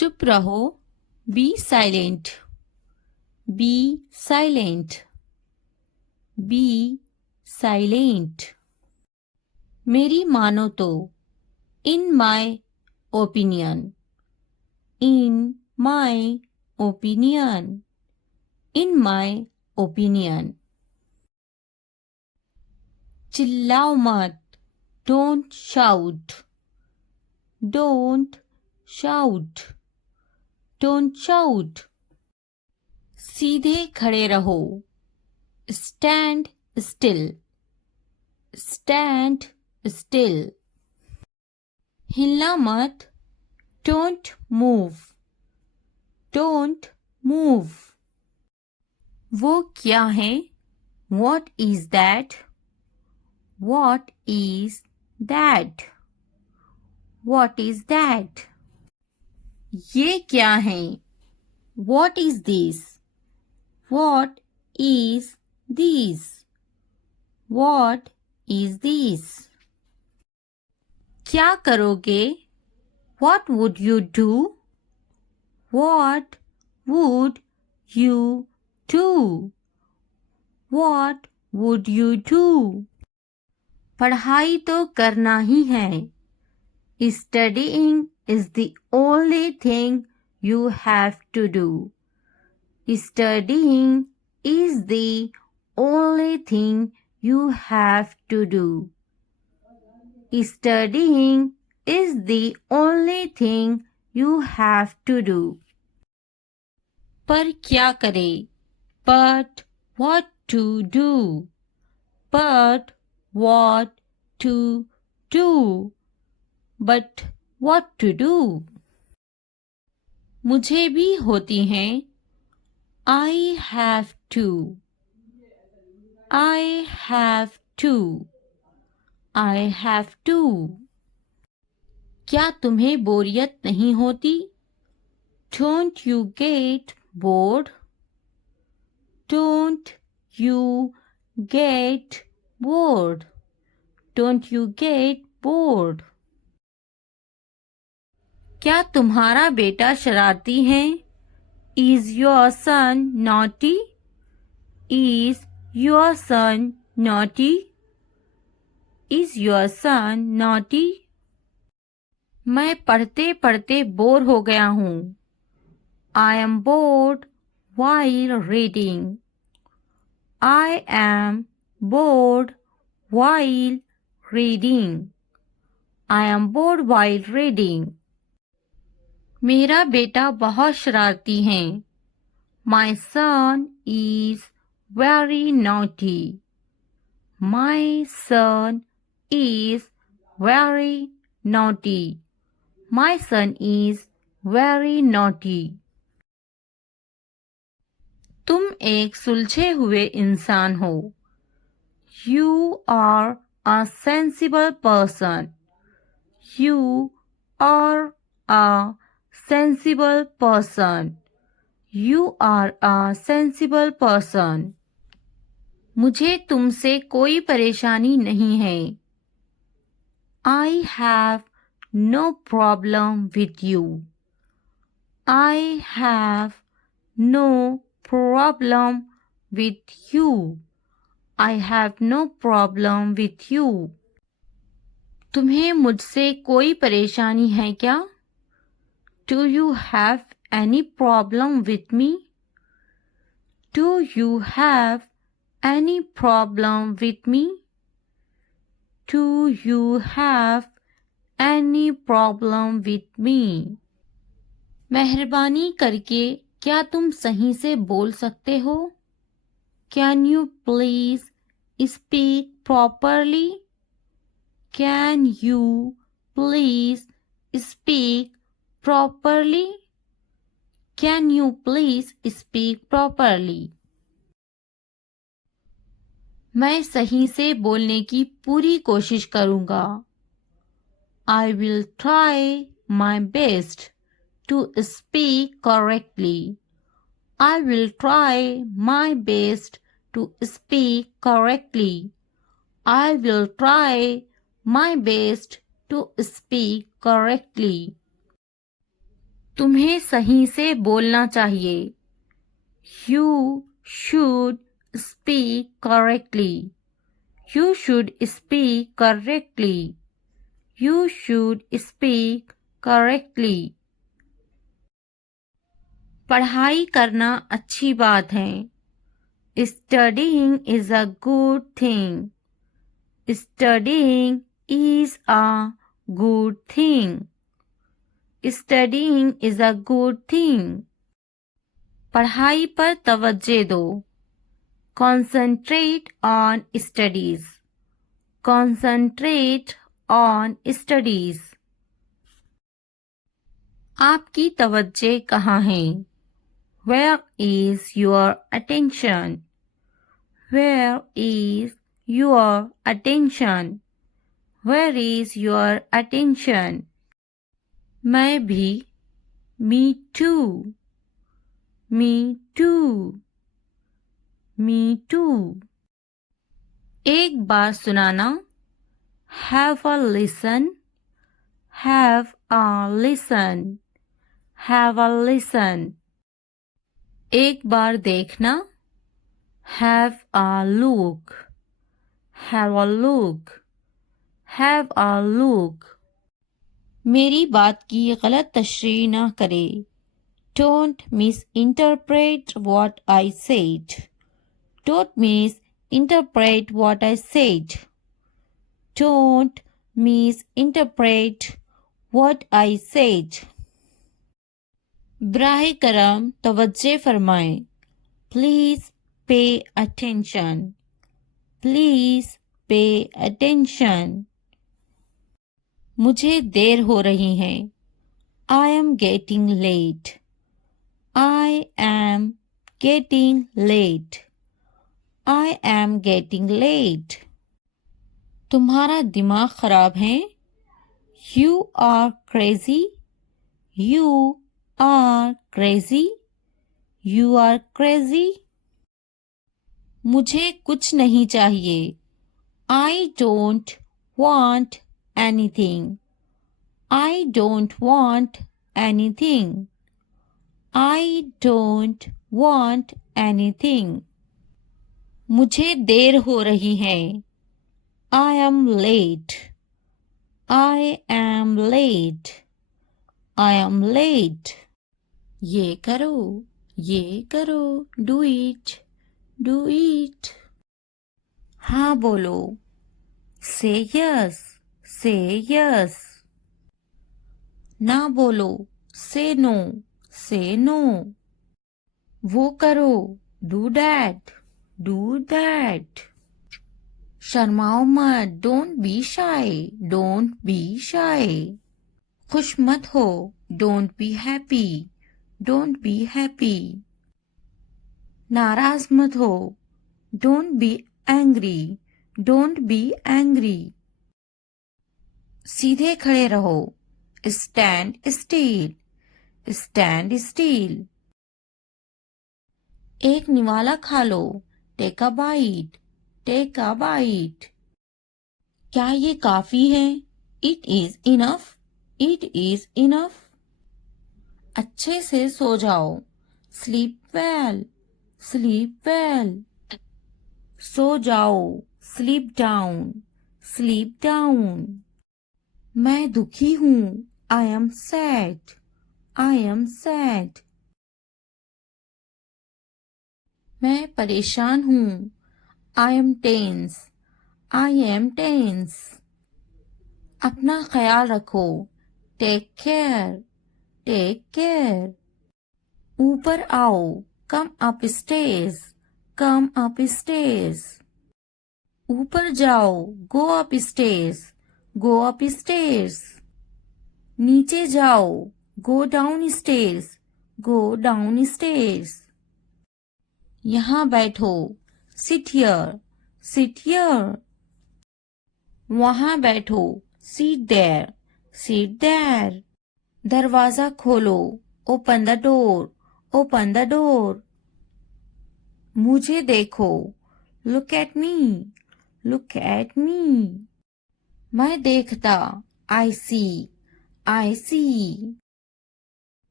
चुप रहो, B silent, B silent, B silent. मेरी मानो तो, in my opinion, in my opinion, in my opinion. चिल्लाओ मत, don't shout, don't shout, don't shout. सीधे खड़े रहो, स्टैंड स्टिल, स्टैंड स्टिल। हिलना मत, डोंट मूव, डोंट मूव। वो क्या है, what is that, what is that, what is that. ये क्या है, what is this, what is this, what is this. क्या करोगे, what would you do, what would you do, what would you do. पढ़ाई तो करना ही है, studying is the only thing you have to do. Studying is the only thing you have to do. Studying is the only thing you have to do. पर क्या करें, but what to do, but what to do, but what to do. मुझे भी होती हैं, I have to, I have to, I have to. क्या तुम्हें बोरियत नहीं होती, don't you get bored, don't you get bored, don't you get bored. क्या तुम्हारा बेटा शरारती है, Is your son naughty, is your son naughty, is your son naughty. मैं पढ़ते पढ़ते बोर हो गया हूँ, I am bored while reading, I am bored while reading, I am bored while reading. मेरा बेटा बहुत शरारती है, My son is very naughty, my son is very naughty, my son is very naughty. तुम एक सुलझे हुए इंसान हो, You are a sensible person, you are a sensible person, you are a sensible person. मुझे तुमसे कोई परेशानी नहीं है, I have no problem with you, I have no problem with you, I have no problem with you. तुम्हें मुझसे कोई परेशानी है क्या, Do you have any problem with me, Do you have any problem with me, Do you have any problem with me. मेहरबानी करके क्या तुम सही से बोल सकते हो, Can you please speak properly, Can you please speak properly, Can you please speak properly. मैं सही से बोलने की पूरी कोशिश करूँगा, I will try my best to speak correctly, I will try my best to speak correctly, I will try my best to speak correctly. तुम्हें सही से बोलना चाहिए. You should speak correctly. You should speak correctly. You should speak correctly. पढ़ाई करना अच्छी बात है. Studying is a good thing. Studying is a good thing. Studying is a good thing. पढ़ाई पर तवज्जो दो. Concentrate on studies. Concentrate on studies. आपकी तवज्जो कहाँ है? Where is your attention? Where is your attention? Where is your attention? मैं भी. Me too. Me too. Me too. एक बार सुनाना. Have a listen. Have a listen. Have a listen. एक बार देखना. Have a look. Have a look. Have a look. मेरी बात की गलत तशरीह ना करे. Don't misinterpret what I said. Don't misinterpret what I said. Don't misinterpret what I said. बराह करम तवज्जो फरमाएं. Please pay attention. Please pay attention. मुझे देर हो रही है. I am getting late. I am getting late. I am getting late. तुम्हारा दिमाग खराब है. You are crazy. You are crazy. You are crazy. मुझे कुछ नहीं चाहिए. I don't want anything. I don't want anything. I don't want anything. मुझे देर हो रही है. I am late. I am late. I am late. ये करो. ये करो. Do it. Do it. हाँ बोलो. Say yes. Say yes. ना बोलो. Say no. Say no. वो करो. Do that. Do that. शर्माओ मत. Don't be shy. Don't be shy. खुश मत हो. Don't be happy. Don't be happy. नाराज मत हो. Don't be angry. Don't be angry. सीधे खड़े रहो. Stand still. Stand still. एक निवाला खा लो. Take a bite. Take a bite. क्या ये काफी है? It is enough. It is enough. अच्छे से सो जाओ. Sleep well. Sleep well. सो जाओ. Sleep down. Sleep down. मैं दुखी हूँ. I am sad. I am sad. मैं परेशान हूँ. I am tense. I am tense. अपना ख्याल रखो. Take care. Take care. ऊपर आओ. Come upstairs. Come upstairs. ऊपर जाओ. Go upstairs. Go upstairs. नीचे जाओ. Go downstairs. Go downstairs. यहाँ बैठो. Sit here. Sit here. वहाँ बैठो. Sit there. Sit there. दरवाजा खोलो. Open the door. Open the door. मुझे देखो. Look at me. Look at me. मैं देखता. I see. I see.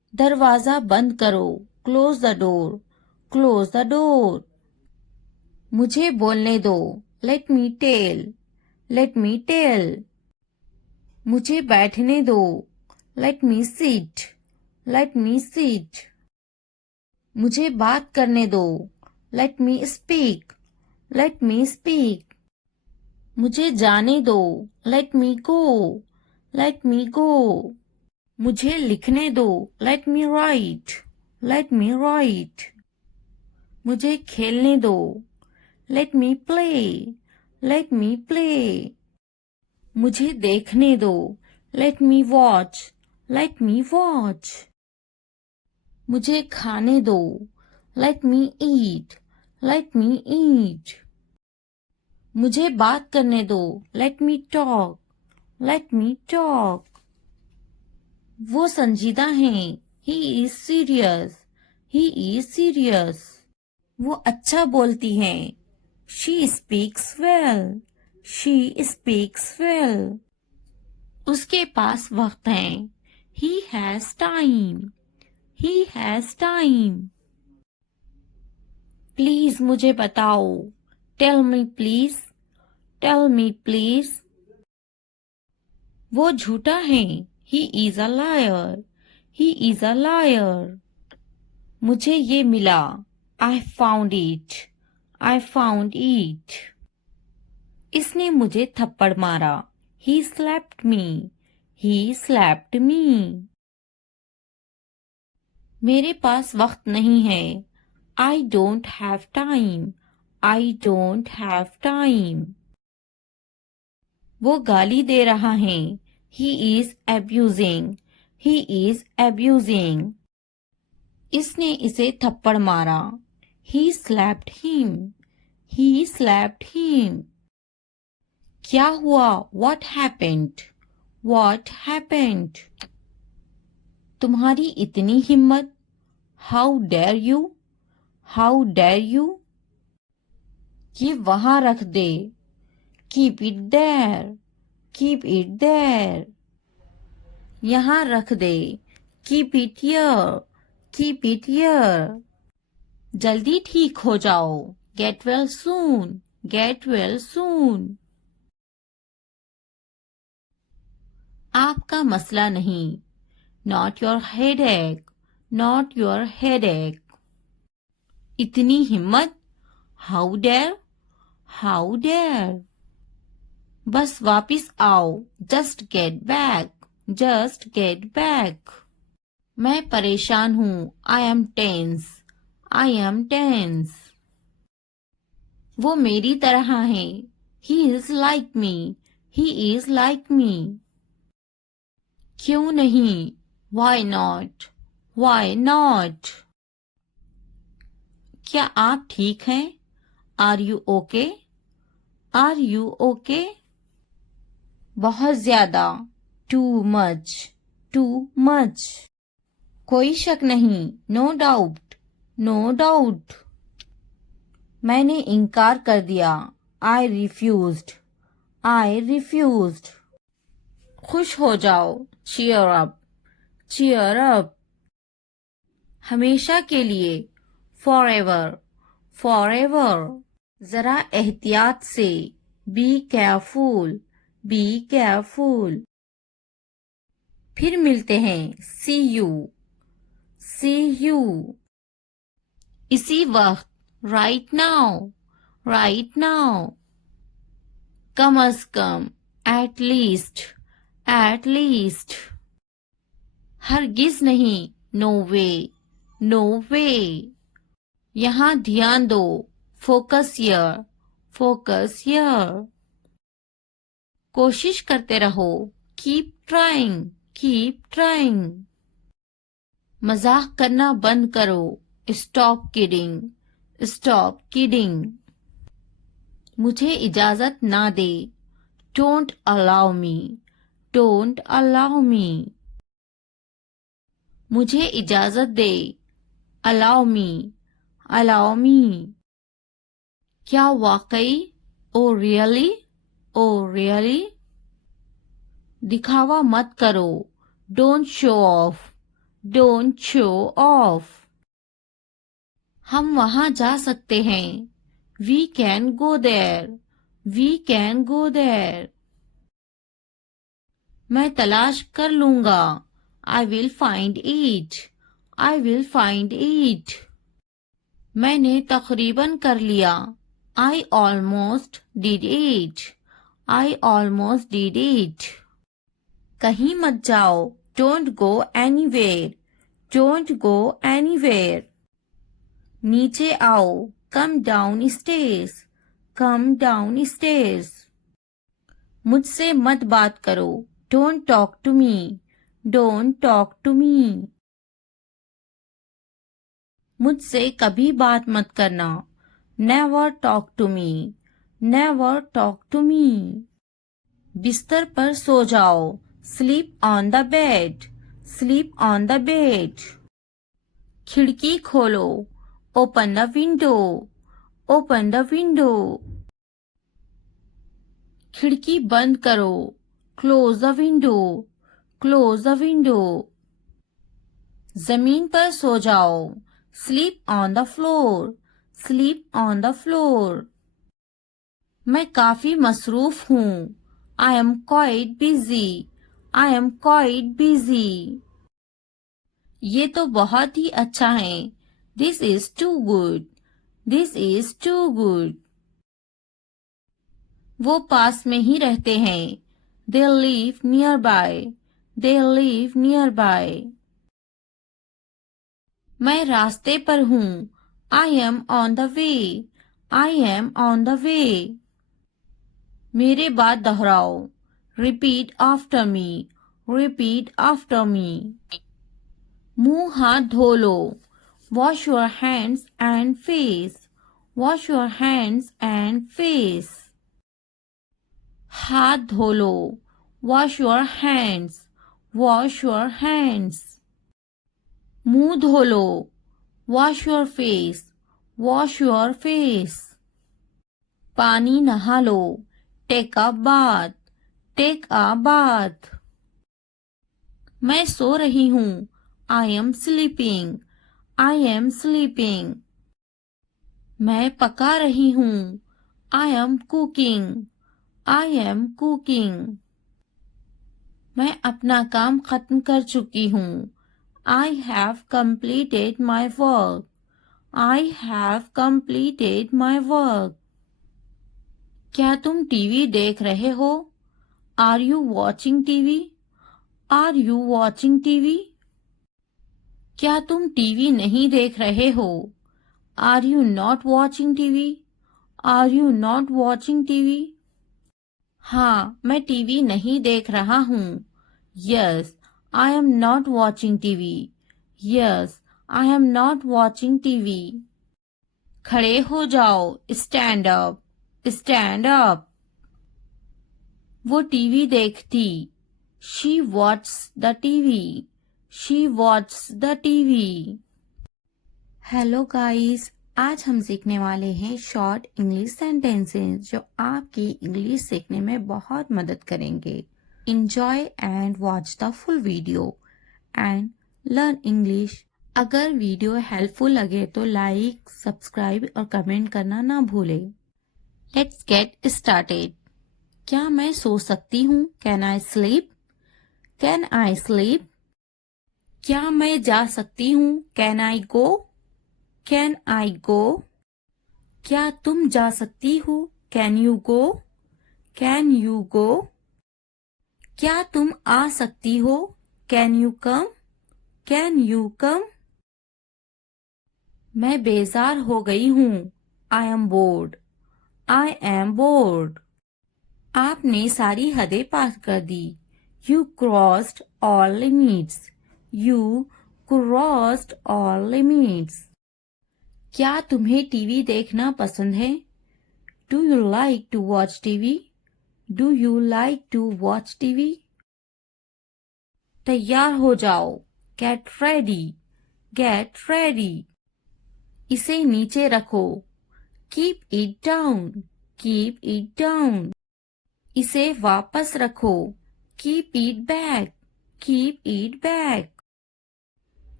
दरवाजा बंद करो, close the door, close the door. मुझे बोलने दो, let me tell, let me tell. मुझे बैठने दो, let me sit, let me sit. मुझे बात करने दो, let me speak, let me speak. मुझे जाने दो, लेट मी गो, लेट मी गो। मुझे लिखने दो, let me right, let me right. मुझे खेलने दो, let me play, let me play. मुझे देखने दो, let me watch, let me watch. मुझे खाने दो, लेट मी ईट, लेट मी ईट। मुझे बात करने दो, let me talk, let me talk. वो संजीदा हैं, he is serious, he is serious. वो अच्छा बोलती हैं, she speaks well, she speaks well. उसके पास वक्त है, he has time, he has time. Please मुझे बताओ, tell me please, tell me please. वो झूठा है, he is a liar, he is a liar. मुझे ये मिला, I found it, I found it. इसने मुझे थप्पड़ मारा, ही स्लैप्ड मी, ही स्लैप्ड मी। मेरे पास वक्त नहीं है, I don't have time, I don't have time. वो गाली दे रहा है, he is abusing, he is abusing. इसने इसे थप्पड़ मारा, ही स्लैप्ड हिम, ही स्लैप्ड हिम। क्या हुआ, व्हाट हैपेंड, व्हाट हैपेंड। तुम्हारी इतनी हिम्मत, how dare you, how dare you. ये वहां रख दे, keep it there, keep it there. यहां रख दे, keep it here, keep it here. जल्दी ठीक हो जाओ, get well soon, get well soon. आपका मसला नहीं, not your headache, not your headache. इतनी हिम्मत, हाउ डेयर, हाउ डेयर। बस वापिस आओ, just get back, just get back. मैं परेशान हूं, I am tense, I am tense. वो मेरी तरह है, he is like me, he is like me. क्यों नहीं, वाई नॉट, वाई नॉट। क्या आप ठीक हैं, are you okay, are you okay. बहुत ज्यादा, टू मच, टू मच। कोई शक नहीं, नो डाउट, नो डाउट। मैंने इनकार कर दिया, आई रिफ्यूज्ड, आई रिफ्यूज्ड। खुश हो जाओ, चीयर अप, चीयर अप। हमेशा के लिए, फॉर एवर, फॉर एवर। जरा एहतियात से, बी केयरफुल, बी केयरफुल। फिर मिलते हैं, सी यू, सी यू। इसी वक्त, right now, right now. Come a come, at least, at least. हरगिज नहीं, नो वे, नो वे। यहां ध्यान दो, फोकस हियर, फोकस हियर। कोशिश करते रहो, कीप ट्राइंग, कीप ट्राइंग। मजाक करना बंद करो, स्टॉप किडिंग, स्टॉप किडिंग। मुझे इजाजत ना दे, don't allow me, don't allow me. मुझे इजाजत दे, अलाउ मी, अलाउ मी। क्या वाकई, ओ रियली, ओ रियली। दिखावा मत करो, don't show off, Don't show off. हम वहां जा सकते हैं. We can go there. We can go there. मैं तलाश कर लूंगा. I will find it. I will find it. मैंने तकरीबन कर लिया. I almost did it. I almost did it. कहीं मत जाओ. Don't go anywhere. Don't go anywhere. नीचे आओ. Come downstairs. Come downstairs. मुझसे मत बात करो. Don't talk to me. Don't talk to me. मुझसे कभी बात मत करना. Never talk to me. Never talk to me. बिस्तर पर सो जाओ. Sleep on the bed. Sleep on the bed. खिड़की खोलो. Open the window. Open the window. खिड़की बंद करो. Close the window. Close the window. जमीन पर सो जाओ. Sleep on the floor. Sleep on the floor. मैं काफी मसरूफ हूँ. I am quite busy. I am quite busy. ये तो बहुत ही अच्छा है. This is too good. This is too good. वो पास में ही रहते हैं. They live nearby. They live nearby. मैं रास्ते पर हूँ. I am on the way. I am on the way. मेरे बाद दोहराओ. Repeat after me. Repeat after me. मुंह हाथ धो लो. Wash your hands and face. Wash your hands and face. हाथ धो लो. Wash your hands. Wash your hands. मुंह धो लो. Wash your face. Wash your face. पानी नहा लो. Take a bath. Take a bath. मैं सो रही हूँ. I am sleeping. I am sleeping. मैं पका रही हूँ. I am cooking. I am cooking. मैं अपना काम खत्म कर चुकी हूँ. I have completed my work. I have completed my work. क्या तुम टीवी देख रहे हो? Are you watching TV? Are you watching TV? क्या तुम टीवी नहीं देख रहे हो? Are you not watching TV? Are you not watching TV? हाँ, मैं टीवी नहीं देख रहा हूँ. Yes, I am not watching TV. Yes, I am not watching TV. खड़े हो जाओ. Stand up. Stand up. वो टीवी देखती. She watched the TV. She watched the TV. Hello guys, आज हम सीखने वाले हैं शॉर्ट इंग्लिश सेंटेंसेस जो आपकी इंग्लिश सीखने में बहुत मदद करेंगे. Enjoy and watch the full video and learn English. अगर वीडियो हेल्पफुल लगे तो लाइक, सब्सक्राइब और कमेंट करना ना भूलें. Let's get started. क्या मैं सो सकती हूँ? Can I sleep? Can I sleep? क्या मैं जा सकती हूँ? Can I go? Can I go? क्या तुम जा सकती हो? Can you go? Can you go? क्या तुम आ सकती हो? Can you come? Can you come? मैं बेजार हो गई हूँ. I am bored. I am bored. आपने सारी हदें पार कर दी. You crossed all limits. You crossed all limits. क्या तुम्हें टीवी देखना पसंद है? Do you like to watch TV? Do you like to watch TV? तैयार हो जाओ. Get ready. Get ready. इसे नीचे रखो. Keep it down. Keep it down. इसे वापस रखो. Keep it back. Keep it back.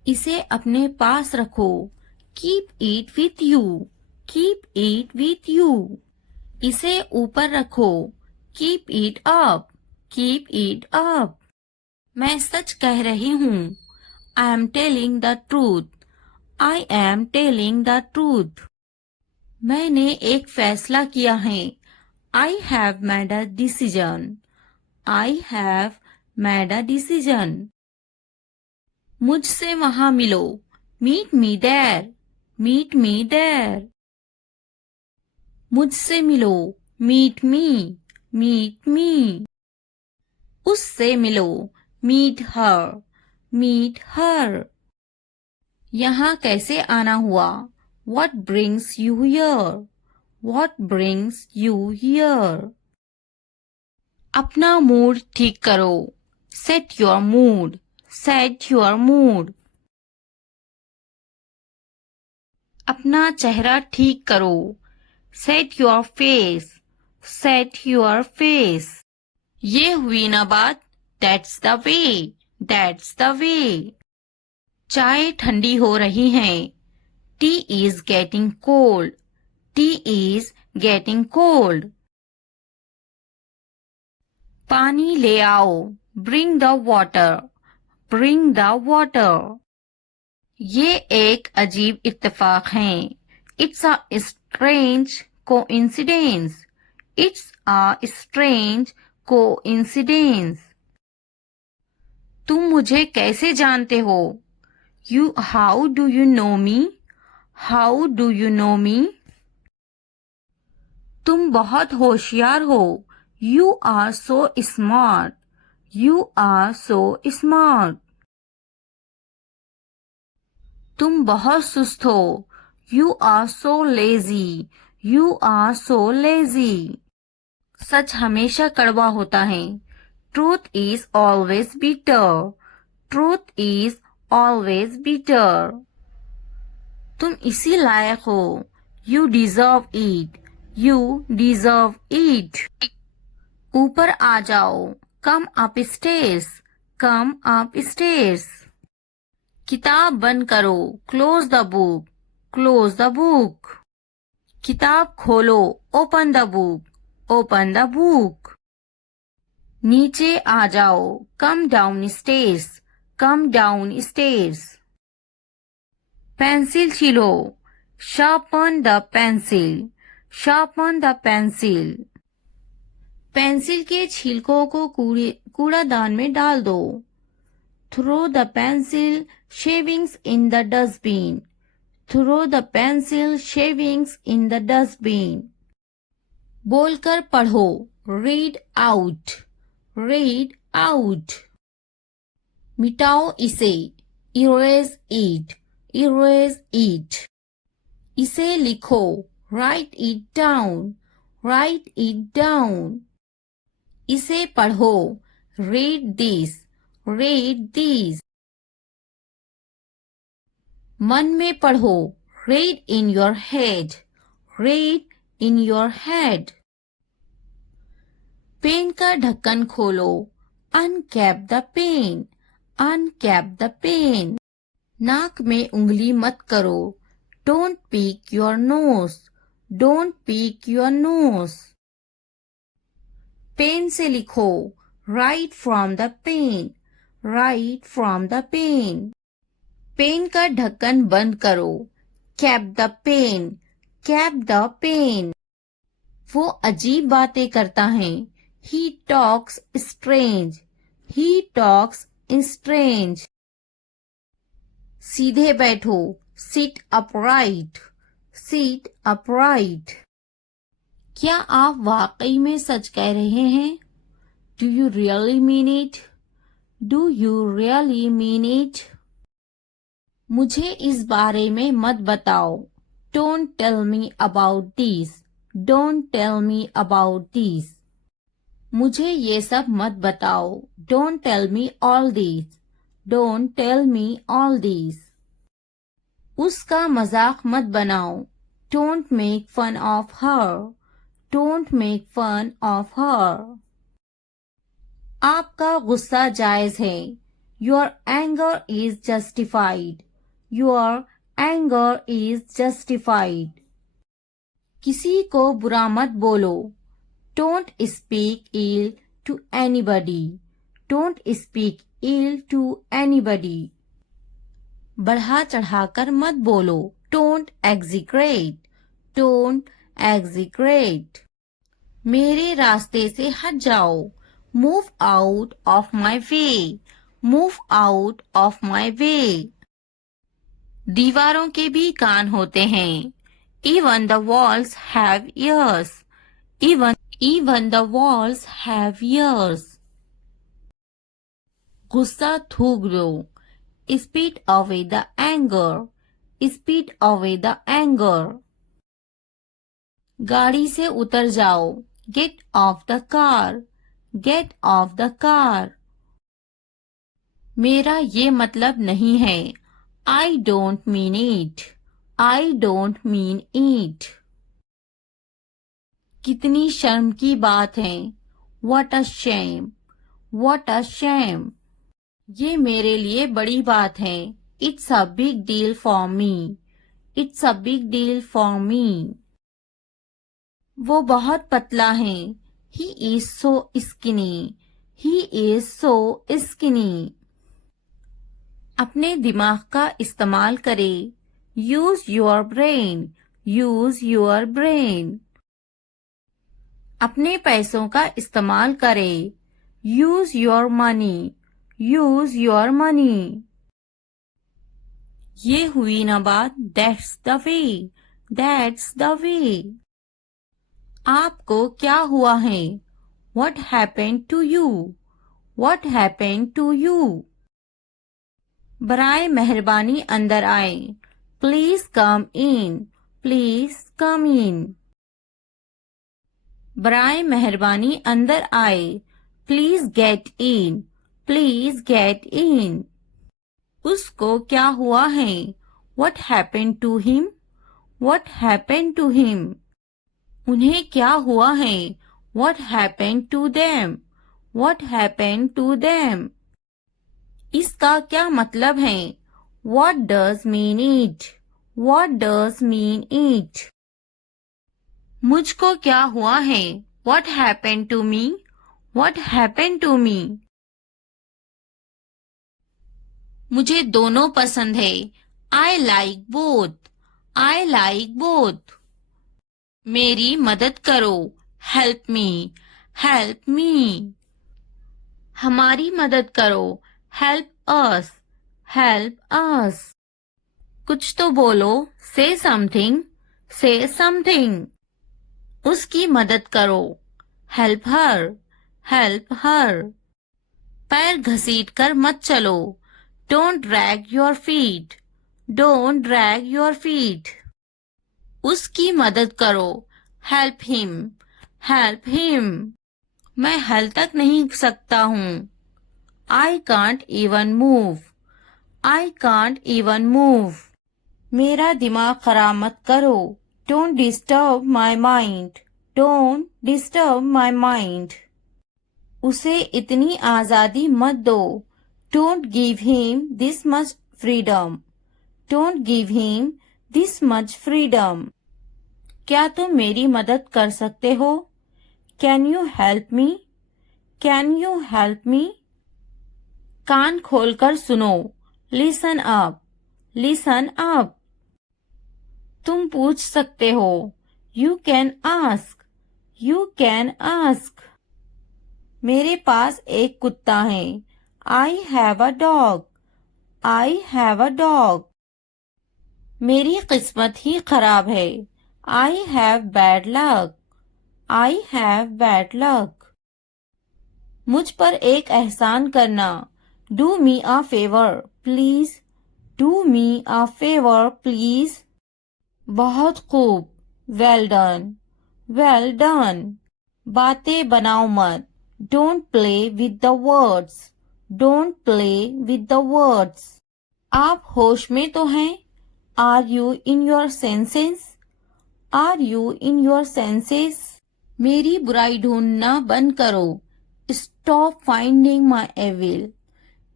इसे अपने पास रखो, keep it with you, keep it with you. इसे ऊपर रखो, keep it up, keep it up. मैं सच कह रही हूँ, I am telling the truth, I am telling the truth. मैंने एक फैसला किया है, I have made a decision, I have made a decision. मुझसे वहां मिलो, meet me there, meet me there. मुझसे मिलो, मीट मी, मीट मी। उससे मिलो, मीट हर, मीट हर। यहाँ कैसे आना हुआ, what brings you here, what brings you here। अपना मूड ठीक करो, set your mood, set your mood। अपना चेहरा ठीक करो, set your face, set your face। ये हुई ना बात, that's the way, that's the way। चाय ठंडी हो रही है, tea is getting cold, tea is getting cold। पानी ले आओ, bring the water, bring the water। ये एक अजीब इत्तेफाक है, it's a strange coincidence, it's a strange coincidence। तुम मुझे कैसे जानते हो, how do you know me, how do you know me। तुम बहुत होशियार हो, you are so smart, you are so smart। तुम बहुत सुस्त हो, you are so lazy, you are so lazy। सच हमेशा कड़वा होता है, truth is always bitter, truth is always bitter। तुम इसी लायक हो, you deserve it, you deserve it। ऊपर आ जाओ, come upstairs, come upstairs। किताब बंद करो, close the book, close the book। किताब खोलो, open the book, open the book। नीचे आ जाओ, come downstairs, come downstairs। Pencil छीलो, sharpen the pencil, sharpen the pencil। Pencil के छिलकों को कूड़ादान में डाल दो, throw the pencil shavings in the dustbin, throw the pencil shavings in the dustbin। बोलकर पढ़ो, read out, read out। मिटाओ इसे, erase it, erase it। इसे लिखो, write it down, write it down। इसे पढ़ो, read this, read this। मन में पढ़ो, read in your head, read in your head। Pen का ढक्कन खोलो, uncap the pen, uncap the pen। नाक में उंगली मत करो, don't pick your nose, don't pick your nose। Pen से लिखो, write from the pen, write from the pen। Pen का ढक्कन बंद करो, cap the pen, cap the pen। वो अजीब बातें करता है, he talks strange, he talks strange। सीधे बैठो, sit upright, sit upright। क्या आप वाकई में सच कह रहे हैं, do you really mean it, do you really mean it। मुझे इस बारे में मत बताओ, don't tell me about this, don't tell me about this। मुझे ये सब मत बताओ, don't tell me all this, don't tell me all this। उसका मजाक मत बनाओ, don't make fun of her, don't make fun of her। आपका गुस्सा जायज है, Your anger is justified. Your anger is justified. किसी को बुरा मत बोलो. Don't speak ill to anybody. Don't speak ill to anybody. बढ़ा चढ़ाकर मत बोलो. Don't exaggerate. Don't exaggerate. मेरे रास्ते से हट जाओ. Move out of my way. Move out of my way. दीवारों के भी कान होते हैं. Even the walls have ears. Even the walls have ears. गुस्सा थूक दो. Spit away the anger. Spit away the anger. गाड़ी से उतर जाओ. Get off the car. Get off the car. मेरा ये मतलब नहीं है. I don't mean it. I don't mean it. कितनी शर्म की बात है. What a shame. What a shame. ये मेरे लिए बड़ी बात है. It's a big deal for me. It's a big deal for me. वो बहुत पतला है. He is so skinny. He is so skinny. अपने दिमाग का इस्तेमाल करें. Use your brain. Use your brain. अपने पैसों का इस्तेमाल करें. Use your money. Use your money. ये हुई ना बात. That's the way. That's the way. आपको क्या हुआ है? What happened to you? What happened to you? बराए मेहरबानी अंदर आए. Please come in. Please come in. बराए मेहरबानी अंदर आए. Please get in. Please get in. उसको क्या हुआ है? What happened to him? What happened to him? उन्हें क्या हुआ है? What happened to them? What happened to them? इसका क्या मतलब है? What does mean it? What does mean it? मुझको क्या हुआ है? What happened to me? What happened to me? मुझे दोनों पसंद है. I like both. I like both. मेरी मदद करो. Help me. Help me. हमारी मदद करो. Help us. Help us. कुछ तो बोलो. Say something. Say something. उसकी मदद करो. Help her. Help her. पैर घसीट कर मत चलो. Don't drag your feet. Don't drag your feet. उसकी मदद करो. Help him. Help him. मैं हल तक नहीं सकता हूँ. I can't even move. I can't even move. मेरा दिमाग खराब मत करो. Don't disturb my mind. Don't disturb my mind. उसे इतनी आज़ादी मत दो. Don't give him this much freedom. Don't give him this much freedom. क्या तुम मेरी मदद कर सकते हो? Can you help me? Can you help me? कान खोलकर सुनो. Listen up. Listen up. तुम पूछ सकते हो. You can ask. You can ask. मेरे पास एक कुत्ता है. I have a dog. I have a dog. मेरी किस्मत ही खराब है. I have bad luck. I have bad luck. मुझ पर एक एहसान करना. Do me a favor, please. Do me a favor, please. बहुत खूब. Well done. Well done. बातें बनाओ मत. Don't play with the words. Don't play with the words. आप होश में तो हैं? Are you in your senses? Are you in your senses? मेरी बुराई ढूंढना बंद करो. Stop finding my evil.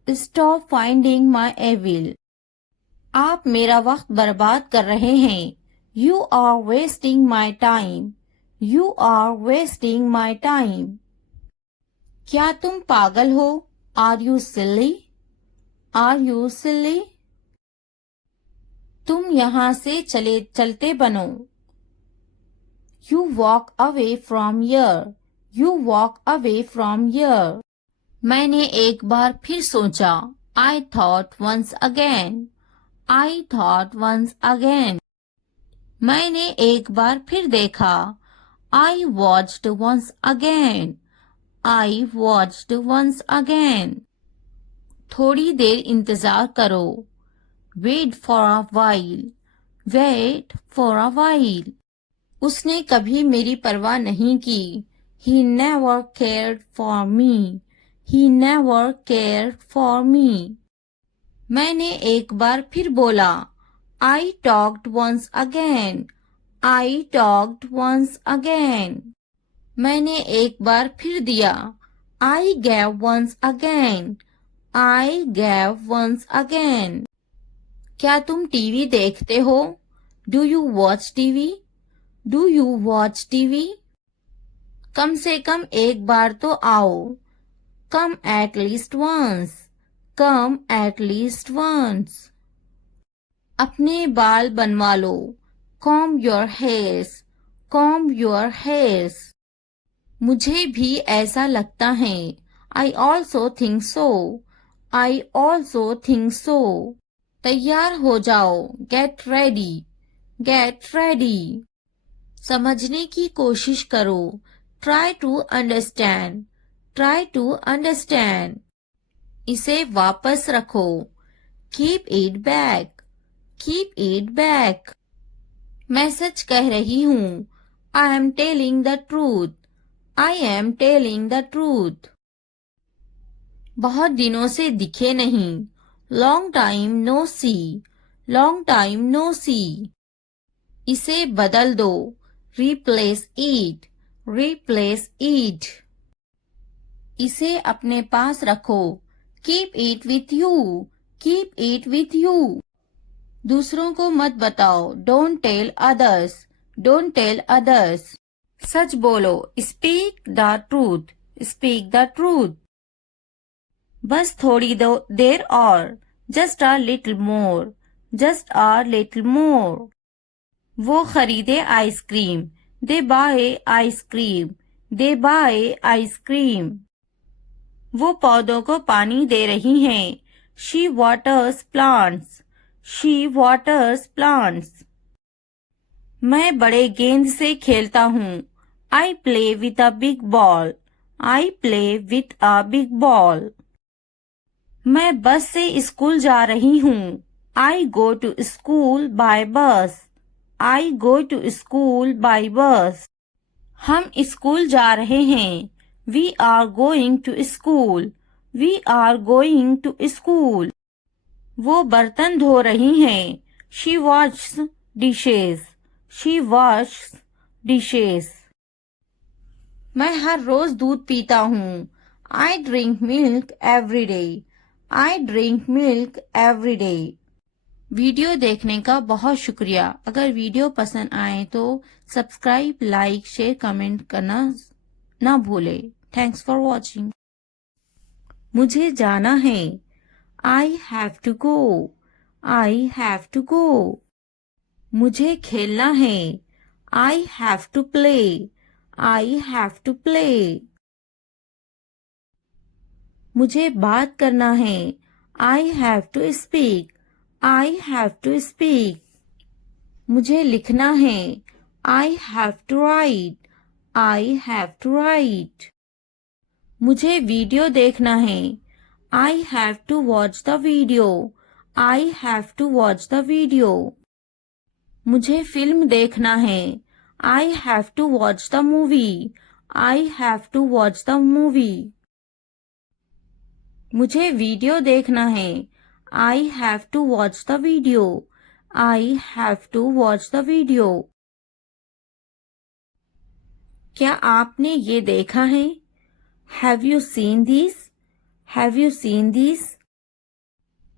Stop finding my evil. आप मेरा वक्त बर्बाद कर रहे हैं. You are wasting my time. You are wasting my time. क्या तुम पागल हो? Are you silly? Are you silly? तुम यहाँ से चलते बनो. You walk away from here. You walk away from here. मैंने एक बार फिर सोचा. I thought once again. I thought once again. मैंने एक बार फिर देखा. I watched once again. I watched once again. थोड़ी देर इंतजार करो. Wait for a while. Wait for a while. उसने कभी मेरी परवाह नहीं की. He never cared for me. He never cared for me. मैंने एक बार फिर बोला. I talked once again. I talked once again. मैंने एक बार फिर दिया. I gave once again. I gave once again. क्या तुम टीवी देखते हो? Do you watch TV? Do you watch TV? कम से कम एक बार तो आओ. Come at least once. Come at least once. अपने बाल बनवा लो. Comb your hairs. Comb your hairs. मुझे भी ऐसा लगता है. I also think so. I also think so. तैयार हो जाओ. Get ready. Get ready. समझने की कोशिश करो. Try to understand. Try to understand. इसे वापस रखो. Keep it back. Keep it back. मैं सच कह रही हूँ. I am telling the truth. I am telling the truth. बहुत दिनों से दिखे नहीं. Long time no see. Long time no see. इसे बदल दो. Replace it. Replace it. इसे अपने पास रखो. Keep it with you. Keep it with you. दूसरों को मत बताओ. Don't tell others. Don't tell others. सच बोलो. Speak the truth. Speak the truth. बस थोड़ी देर और. Just a little more. Just a little more. वो खरीदे ice cream. They buy ice cream. They buy ice cream. वो पौधों को पानी दे रही हैं. She waters plants. She waters plants. मैं बड़े गेंद से खेलता हूँ. I play with a big ball. I play with a big ball. मैं बस से स्कूल जा रही हूँ. I go to school by bus. I go to school by bus. हम स्कूल जा रहे हैं. We are going to school. We are going to school. वो बर्तन धो रही हैं. She washes dishes. She washes dishes. मैं हर रोज दूध पीता हूँ. I drink milk every day. I drink milk every day. Video देखने का बहुत शुक्रिया. अगर वीडियो पसंद आए तो सब्सक्राइब, लाइक, शेयर, कमेंट करना ना भूले. Thanks for watching. मुझे जाना है. I have to go. I have to go. मुझे खेलना है. I have to play. I have to play. मुझे बात करना है. I have to speak. I have to speak. मुझे लिखना है. I have to write. I have to write. मुझे वीडियो देखना है. I have to watch the video. I have to watch the video. मुझे फिल्म देखना है. I have to watch the movie. I have to watch the movie. मुझे video देखना है. I have to watch the video. I have to watch the video. क्या आपने ये देखा है? Have you seen this? Have you seen this?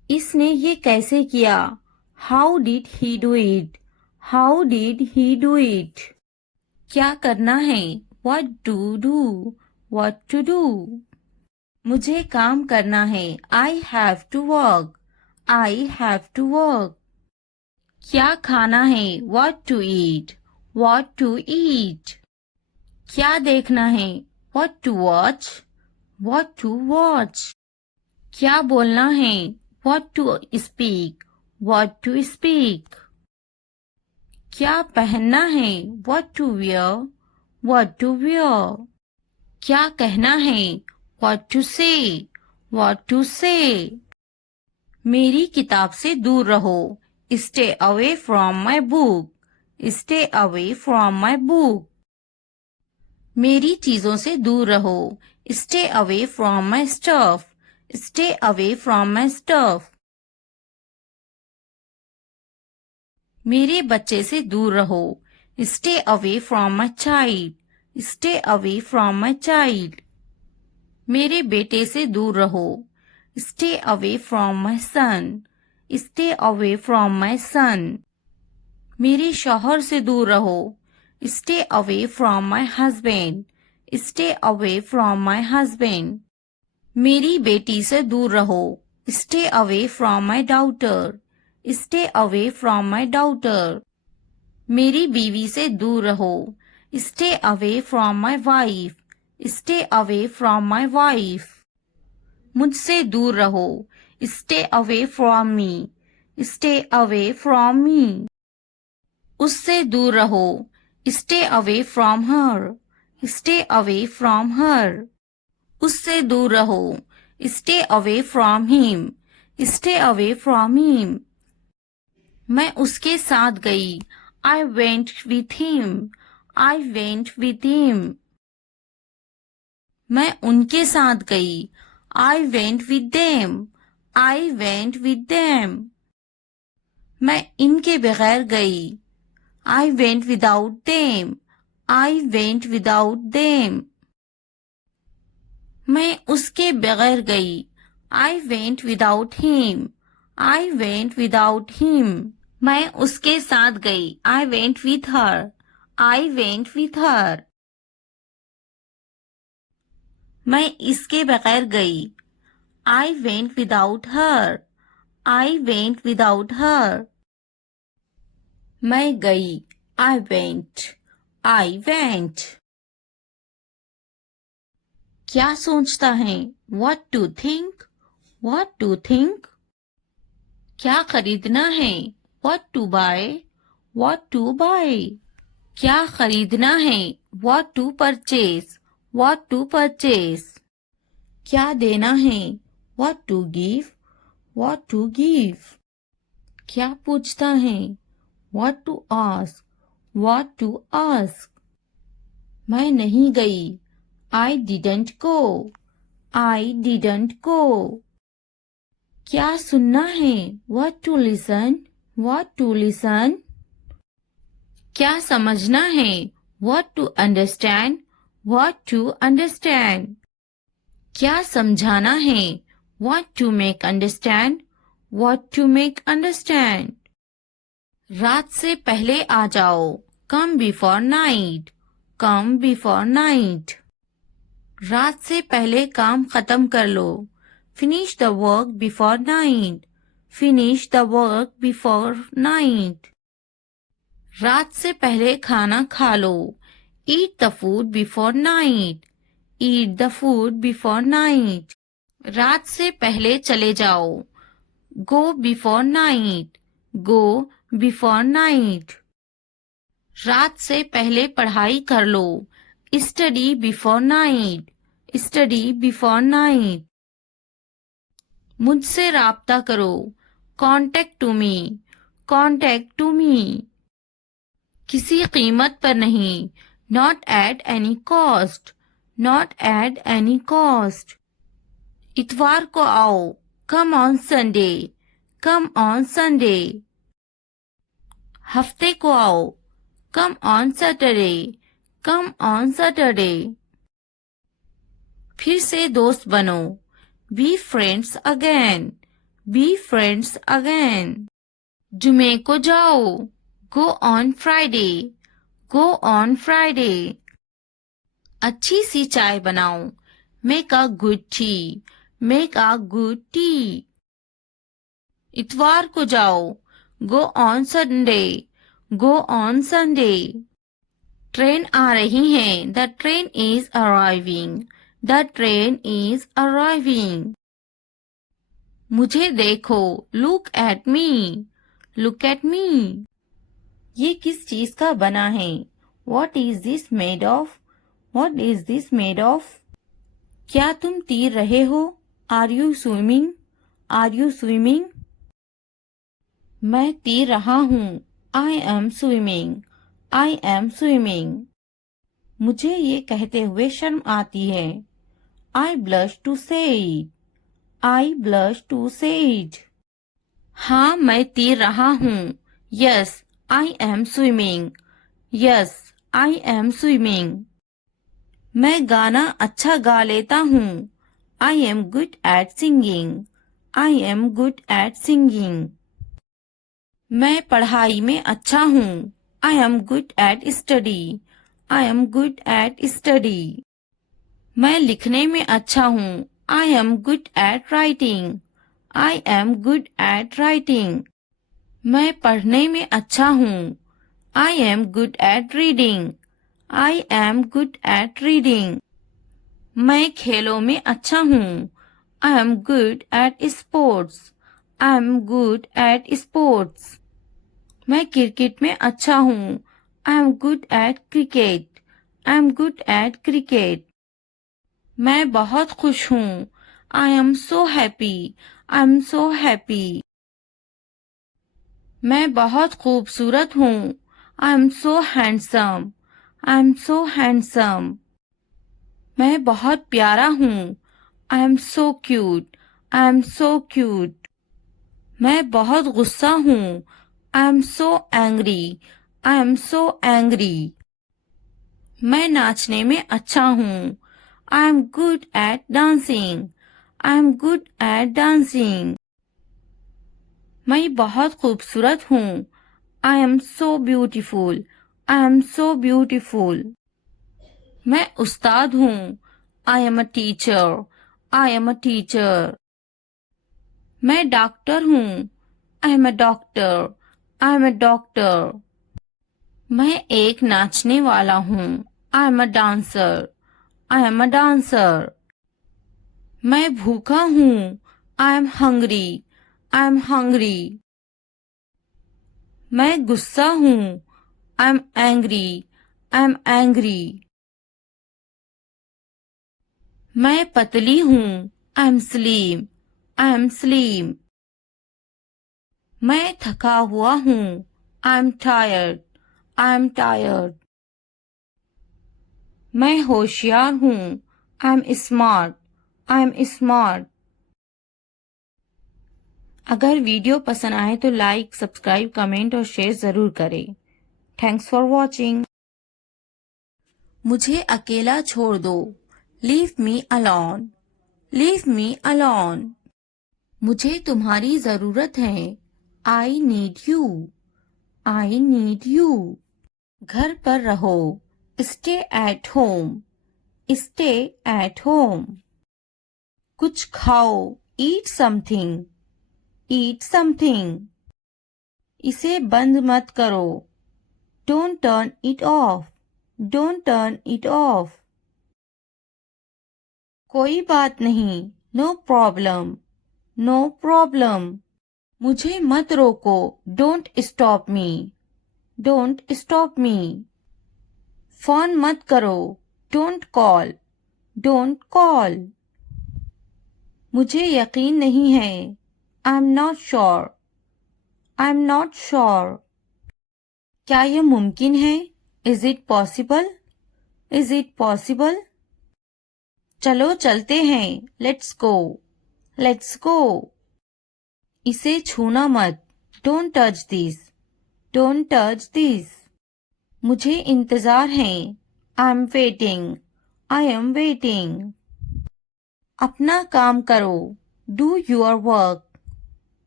इसने ये कैसे किया? How did he do it? How did he do it? क्या करना है? What to do? What to do? मुझे काम करना है। I have to work. I have to work. क्या खाना है? What to eat? What to eat? क्या देखना है? What to watch? What to watch? क्या बोलना है? What to speak? What to speak? क्या पहनना है? What to wear? What to wear? क्या कहना है? व्हाट टू से? व्हाट टू से? मेरी किताब से दूर रहो। Stay away from my book. Stay away from my book. मेरी चीजों से दूर रहो। Stay away from my stuff. Stay away from my stuff. मेरे बच्चे से दूर रहो। Stay away from my child. Stay away from my child. मेरे बेटे से दूर रहो। Stay away from my sun. Stay away from my सन। मेरे शौहर से दूर रहो। Stay away from my husband. Stay away from my husband. मेरी बेटी से दूर रहो। Stay away from my daughter. Stay away from my daughter. मेरी बीवी से दूर रहो। Stay away from my wife. Stay away from my wife. मुझसे दूर रहो। Stay away from me. Stay away from me. उससे दूर रहो। Stay away from her. Stay away from her. उससे दूर रहो। Stay away from him. Stay away from him. मैं उसके साथ गई। I went with him. I went with him. मैं उनके साथ गई। I went with them. I went with them. मैं इनके बगैर गई। I went without them. I went without them. मैं उसके बगैर गई। I went without him. I went without him. मैं उसके साथ गई। I went with her. I went with her. मैं इसके बगैर गई। I went without her. I went without her. मैं गई। I went. I went. क्या सोचता है? What to think? What to think? क्या खरीदना है? What to bye? What to bye? क्या खरीदना है? What to purchase? What to purchase? क्या देना है? What to give? What to give? क्या पूछता है? What to ask? What to ask? मैं नहीं गई। I didn't go. I didn't go. क्या सुनना है? What to listen? What to listen? क्या समझना है? What to understand? What to understand? क्या समझाना है? What to make understand? What to make understand? रात से पहले आ जाओ। Come before night. Come before night. रात से पहले काम खत्म कर लो। Finish the work before night. Finish the work before night. रात से पहले खाना खा लो। Eat the food before night. Eat the food before night. रात से पहले चले जाओ। Go before night. Go before night. रात से पहले पढ़ाई कर लो। Study before night. Study before night. मुझसे राब्ता करो। Contact to me. Contact to me. किसी कीमत पर नहीं। Not at any cost. Not at any cost. इतवार को आओ। Come on Sunday. Come on Sunday. हफ्ते को आओ। Come on Saturday. Come on Saturday. फिर से दोस्त बनो। Be friends again. Be friends again. जुमे को जाओ, go on Friday, go on Friday. अच्छी सी चाय बनाओ, make a good T, make a good T. इतवार को जाओ, go on Sunday, go on Sunday. Train आ रही है, the train is arriving, the train is arriving. मुझे देखो, look at me, look at me. ये किस चीज का बना है? What is this made of? What is this made of? क्या तुम तैर रहे हो? Are you swimming? Are you swimming? मैं तैर रहा हूँ। I am swimming. I am swimming. मुझे ये कहते हुए शर्म आती है। I blush to say it. I blush to say it. हाँ, मैं तैर रहा हूँ। Yes, I am swimming. Yes, I am swimming. मैं गाना अच्छा गा लेता हूँ। I am good at singing. I am good at singing. मैं पढ़ाई में अच्छा हूँ। I am good at study. I am good at study. मैं लिखने में अच्छा हूँ। I am good at writing. I am good at writing. मैं पढ़ने में अच्छा हूँ। I am good at reading. I am good at reading. मैं खेलों में अच्छा हूँ। I am good at sports. I am good at sports. मैं क्रिकेट में अच्छा हूँ। I am good at cricket. I am good at cricket. मैं बहुत खुश हूँ। I am so happy. I am so happy. मैं बहुत खूबसूरत हूँ। I am so handsome. I am so handsome. मैं बहुत प्यारा हूँ। I am so cute. I am so cute. मैं बहुत गुस्सा हूँ। I am so angry. I am so angry. मैं नाचने में अच्छा हूँ। I am good at dancing. I am good at dancing. मैं बहुत खूबसूरत हूँ। I am so beautiful. I am so beautiful. मैं उस्ताद हूँ। I am a teacher. I am a teacher. मैं डॉक्टर हूँ। I am a doctor. I am a doctor. मैं एक नाचने वाला हूँ। I am a dancer. I am a dancer. मैं भूखा हूँ। I am hungry. I am hungry. मैं गुस्सा हूँ। I am angry. I am angry. मैं पतली हूँ। I am slim. I am slim. मैं थका हुआ हूँ। I am tired. I am tired. मैं होशियार हूँ। I am smart. I am smart. अगर वीडियो पसंद आए तो लाइक, सब्सक्राइब, कमेंट और शेयर जरूर करें। Thanks for watching. मुझे अकेला छोड़ दो। Leave me alone. Leave me alone. मुझे तुम्हारी जरूरत है। I need you. I need you. घर पर रहो। Stay at home. Stay at home. कुछ खाओ। Eat something. Eat something. इसे बंद मत करो। Don't turn it off. Don't turn it off. कोई बात नहीं। No problem. No problem. मुझे मत रोको। Don't stop me. Don't stop me. Phone मत करो। Don't call. Don't call. मुझे यकीन नहीं है। I'm not sure. I'm not sure. क्या यह मुमकिन है? Is it possible? Is it possible? चलो चलते हैं। Let's go. Let's go. इसे छूना मत। Don't touch this. Don't touch this. मुझे इंतजार है। I'm waiting. I am waiting. अपना काम करो। Do your work.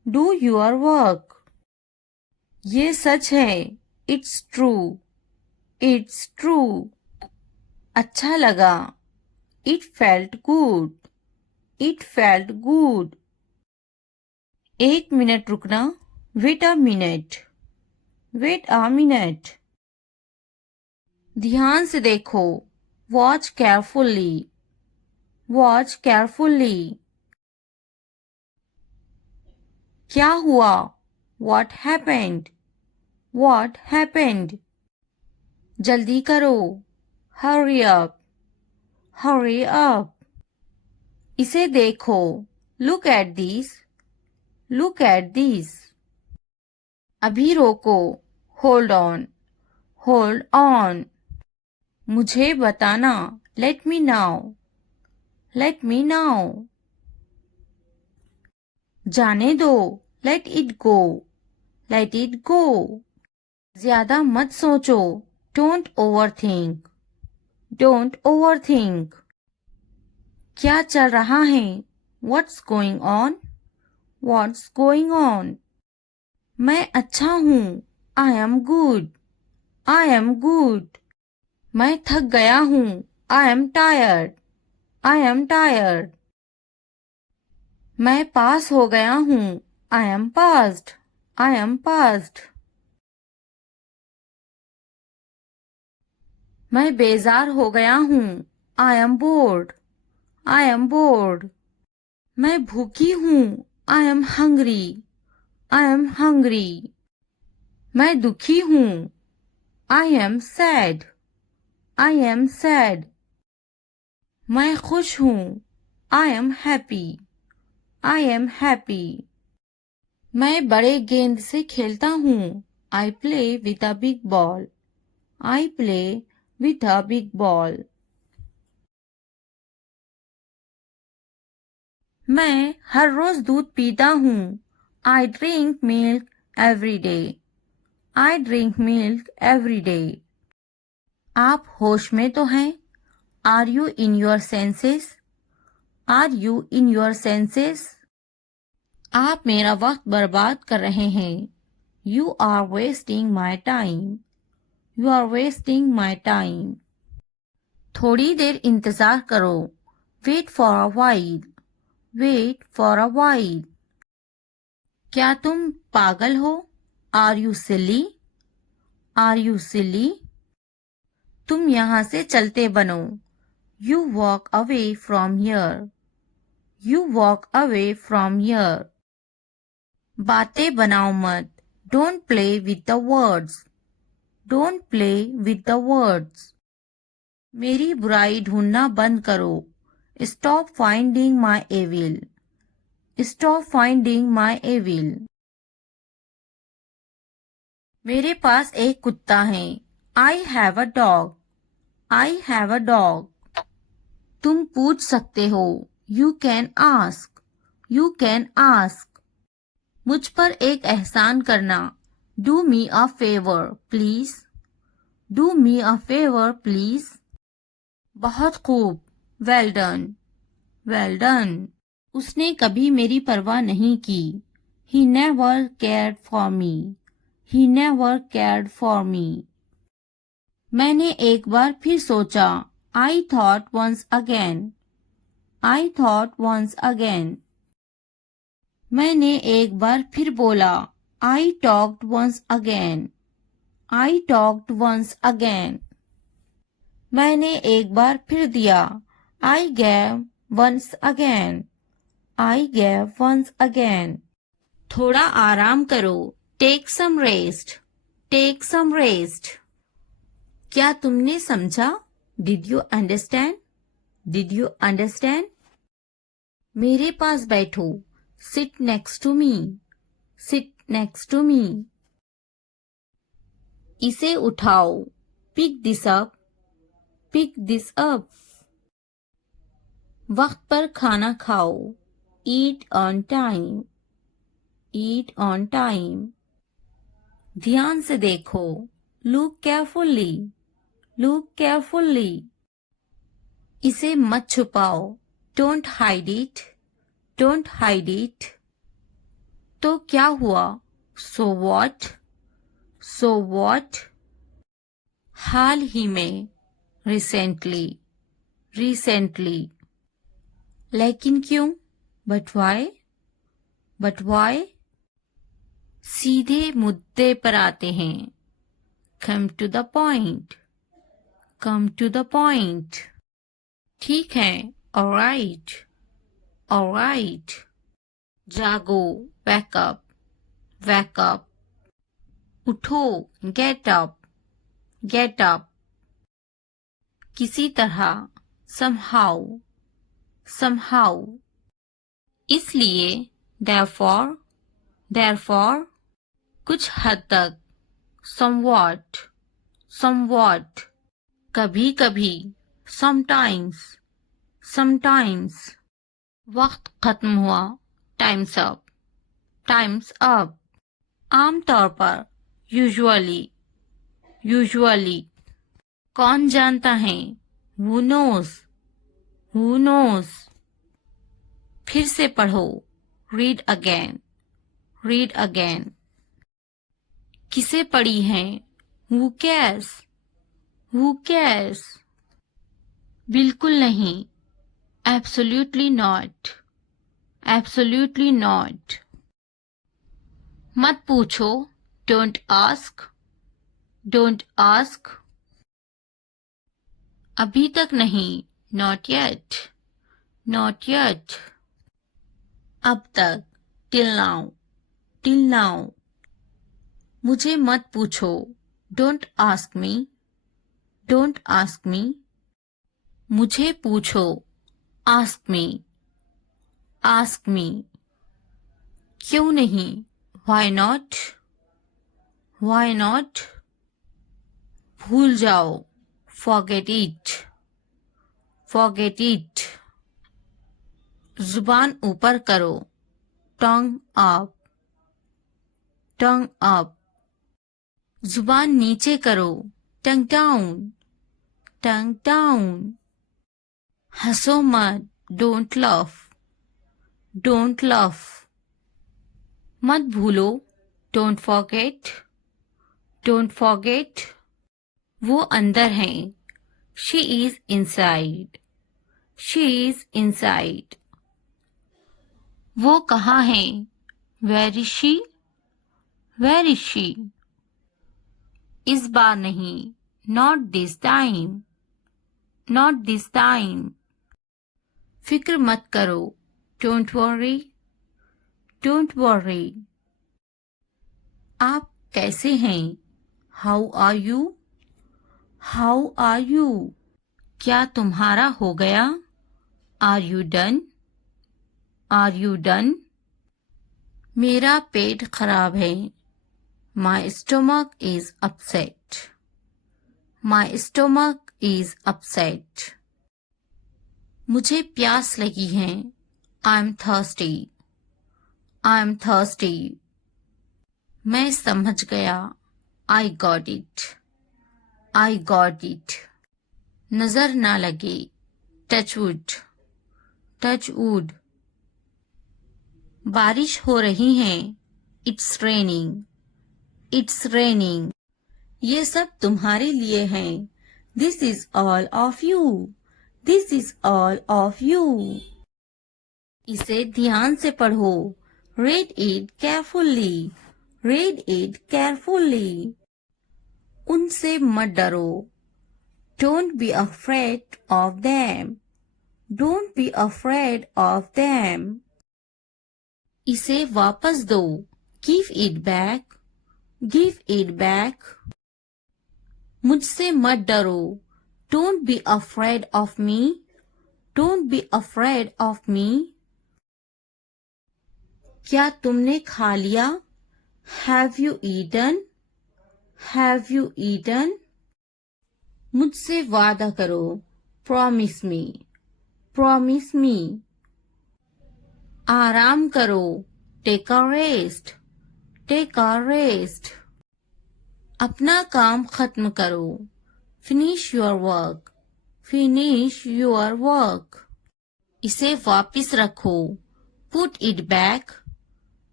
Do your work. ये सच है, इट्स ट्रू, इट्स ट्रू। अच्छा लगा, it felt good, it felt good. एक मिनट रुकना, wait a minute, wait a minute. ध्यान से देखो, वॉच केयरफुली, वॉच केयरफुली। क्या हुआ, व्हाट हैपेंड, व्हाट हैपेंड। जल्दी करो, हरी अप, हरी अप। इसे देखो, look at this, look at this. अभी रोको, होल्ड ऑन, होल्ड ऑन। मुझे बताना, let me now, let me now. जाने दो, let it go, let it go. ज्यादा मत सोचो, don't over think, don't over think. क्या चल रहा है, what's going on, what's going on. मैं अच्छा हूँ, I am good, I am good. मैं थक गया हूँ, I am tired, I am tired. मैं पास हो गया हूँ, I am passed, I am passed. मैं बेजार हो गया हूँ, I am board, I am board. मैं भूखी हूँ, I am hungry, I am hungry. मैं दुखी हूँ, I am sad, I am sad. मैं खुश हूँ, I am happy, I am happy. मैं बड़े गेंद से खेलता हूँ, I play with a big ball, I play with a big ball. मैं हर रोज दूध पीता हूँ, I drink milk every day, I drink milk every day. आप होश में तो हैं, are you in your senses, are you in your senses. आप मेरा वक्त बर्बाद कर रहे हैं, you are wasting my time, you are wasting my time. थोड़ी देर इंतजार करो, wait for a while, wait for a while. क्या तुम पागल हो, are you silly, are you सिली। तुम यहाँ से चलते बनो, you walk away from here, you walk away from here. बातें बनाओ मत, don't play with the words, don't play with the words. मेरी बुराई ढूंढना बंद करो, stop finding my evil, stop finding my evil. मेरे पास एक कुत्ता है, I have a dog, I have a dog. तुम पूछ सकते हो, you can ask, you can ask. मुझ पर एक एहसान करना, do me a favour please, do me a favour please. बहुत खूब, वेल डन, वेल डन। उसने कभी मेरी परवाह नहीं की, he never cared for me, he never cared for me. मैंने एक बार फिर सोचा, I thought once again, I thought once again. मैंने एक बार फिर बोला, I talked once again, I talked once again. मैंने एक बार फिर दिया, आई गैव वंस अगेन, आई गैव वंस अगेन। थोड़ा आराम करो, take some rest, take some rest. क्या तुमने समझा, did you understand, did you understand. मेरे पास बैठो, sit next to me, sit next to me. इसे उठाओ, pick this up, pick this up. वक्त पर खाना खाओ, ईट on time, eat on time. ध्यान से देखो, लुक केयरफुली, लुक केयरफुली। इसे मत छुपाओ, don't hide it, don't hide it. तो क्या हुआ? So what? So what? हाल ही में, recently, recently. लेकिन क्यों? But why? But why? सीधे मुद्दे पर आते हैं. Come to the point. Come to the point. ठीक है. Alright. Alright. जागो. Wake up. Wake up. उठो. Get up. Get up. किसी तरह. Somehow. Somehow. इसलिए. Therefore. Therefore. कुछ हद तक. Somewhat. Somewhat. कभी कभी. Sometimes. Sometimes. वक्त खत्म हुआ. Time's up. Time's up. आमतौर पर. Usually. Usually. कौन जानता है? Who knows? Who knows? फिर से पढ़ो. Read again. Read again. किसे पढ़ी है? Who cares? Who cares? बिल्कुल नहीं. Absolutely not. Absolutely not. मत पूछो. Don't ask. Don't ask. अभी तक नहीं. Not yet. Not yet. अब तक. Till now. Till now. मुझे मत पूछो. Don't ask me. Don't ask me. मुझे पूछो. Ask me. Ask me. क्यों नहीं? Why not? Why not? भूल जाओ. Forget it. Forget it. जुबान ऊपर करो. Tongue up. Tongue up. जुबान नीचे करो. Tongue down. Tongue down. हंसो मत. Don't laugh. Don't laugh. मत भूलो. Don't forget. Don't forget. वो अंदर है. She is inside. She is inside. वो कहाँ है? Where is she? Where is she? इस बार नहीं. Not this time. Not this time. फिक्र मत करो. Don't worry. Don't worry. आप कैसे हैं? How are you? How are you? क्या तुम्हारा हो गया? Are you done? Are you done? मेरा पेट खराब है. My stomach is upset. My stomach is upset. मुझे प्यास लगी है. I'm thirsty. I'm thirsty. मैं समझ गया. I got it. I got it. नजर ना लगे. Touch wood. Touch wood. बारिश हो रही है. It's raining. It's raining. ये सब तुम्हारे लिए है. This is all of you. This is all of you. इसे ध्यान से पढ़ो. Read it carefully. Read it carefully. उनसे मत डरो. Don't be afraid of them. Don't be afraid of them. इसे वापस दो. Give it back. Give it back. मुझसे मत डरो. Don't be afraid of me. Don't be afraid of me. क्या तुमने खा लिया? Have you eaten? Have you eaten? मुझसे वादा करो. Promise me. Promise me. आराम करो. Take a rest. Take a rest. अपना काम खत्म करो. Finish your work. Finish your work. इसे वापस रखो. Put it back.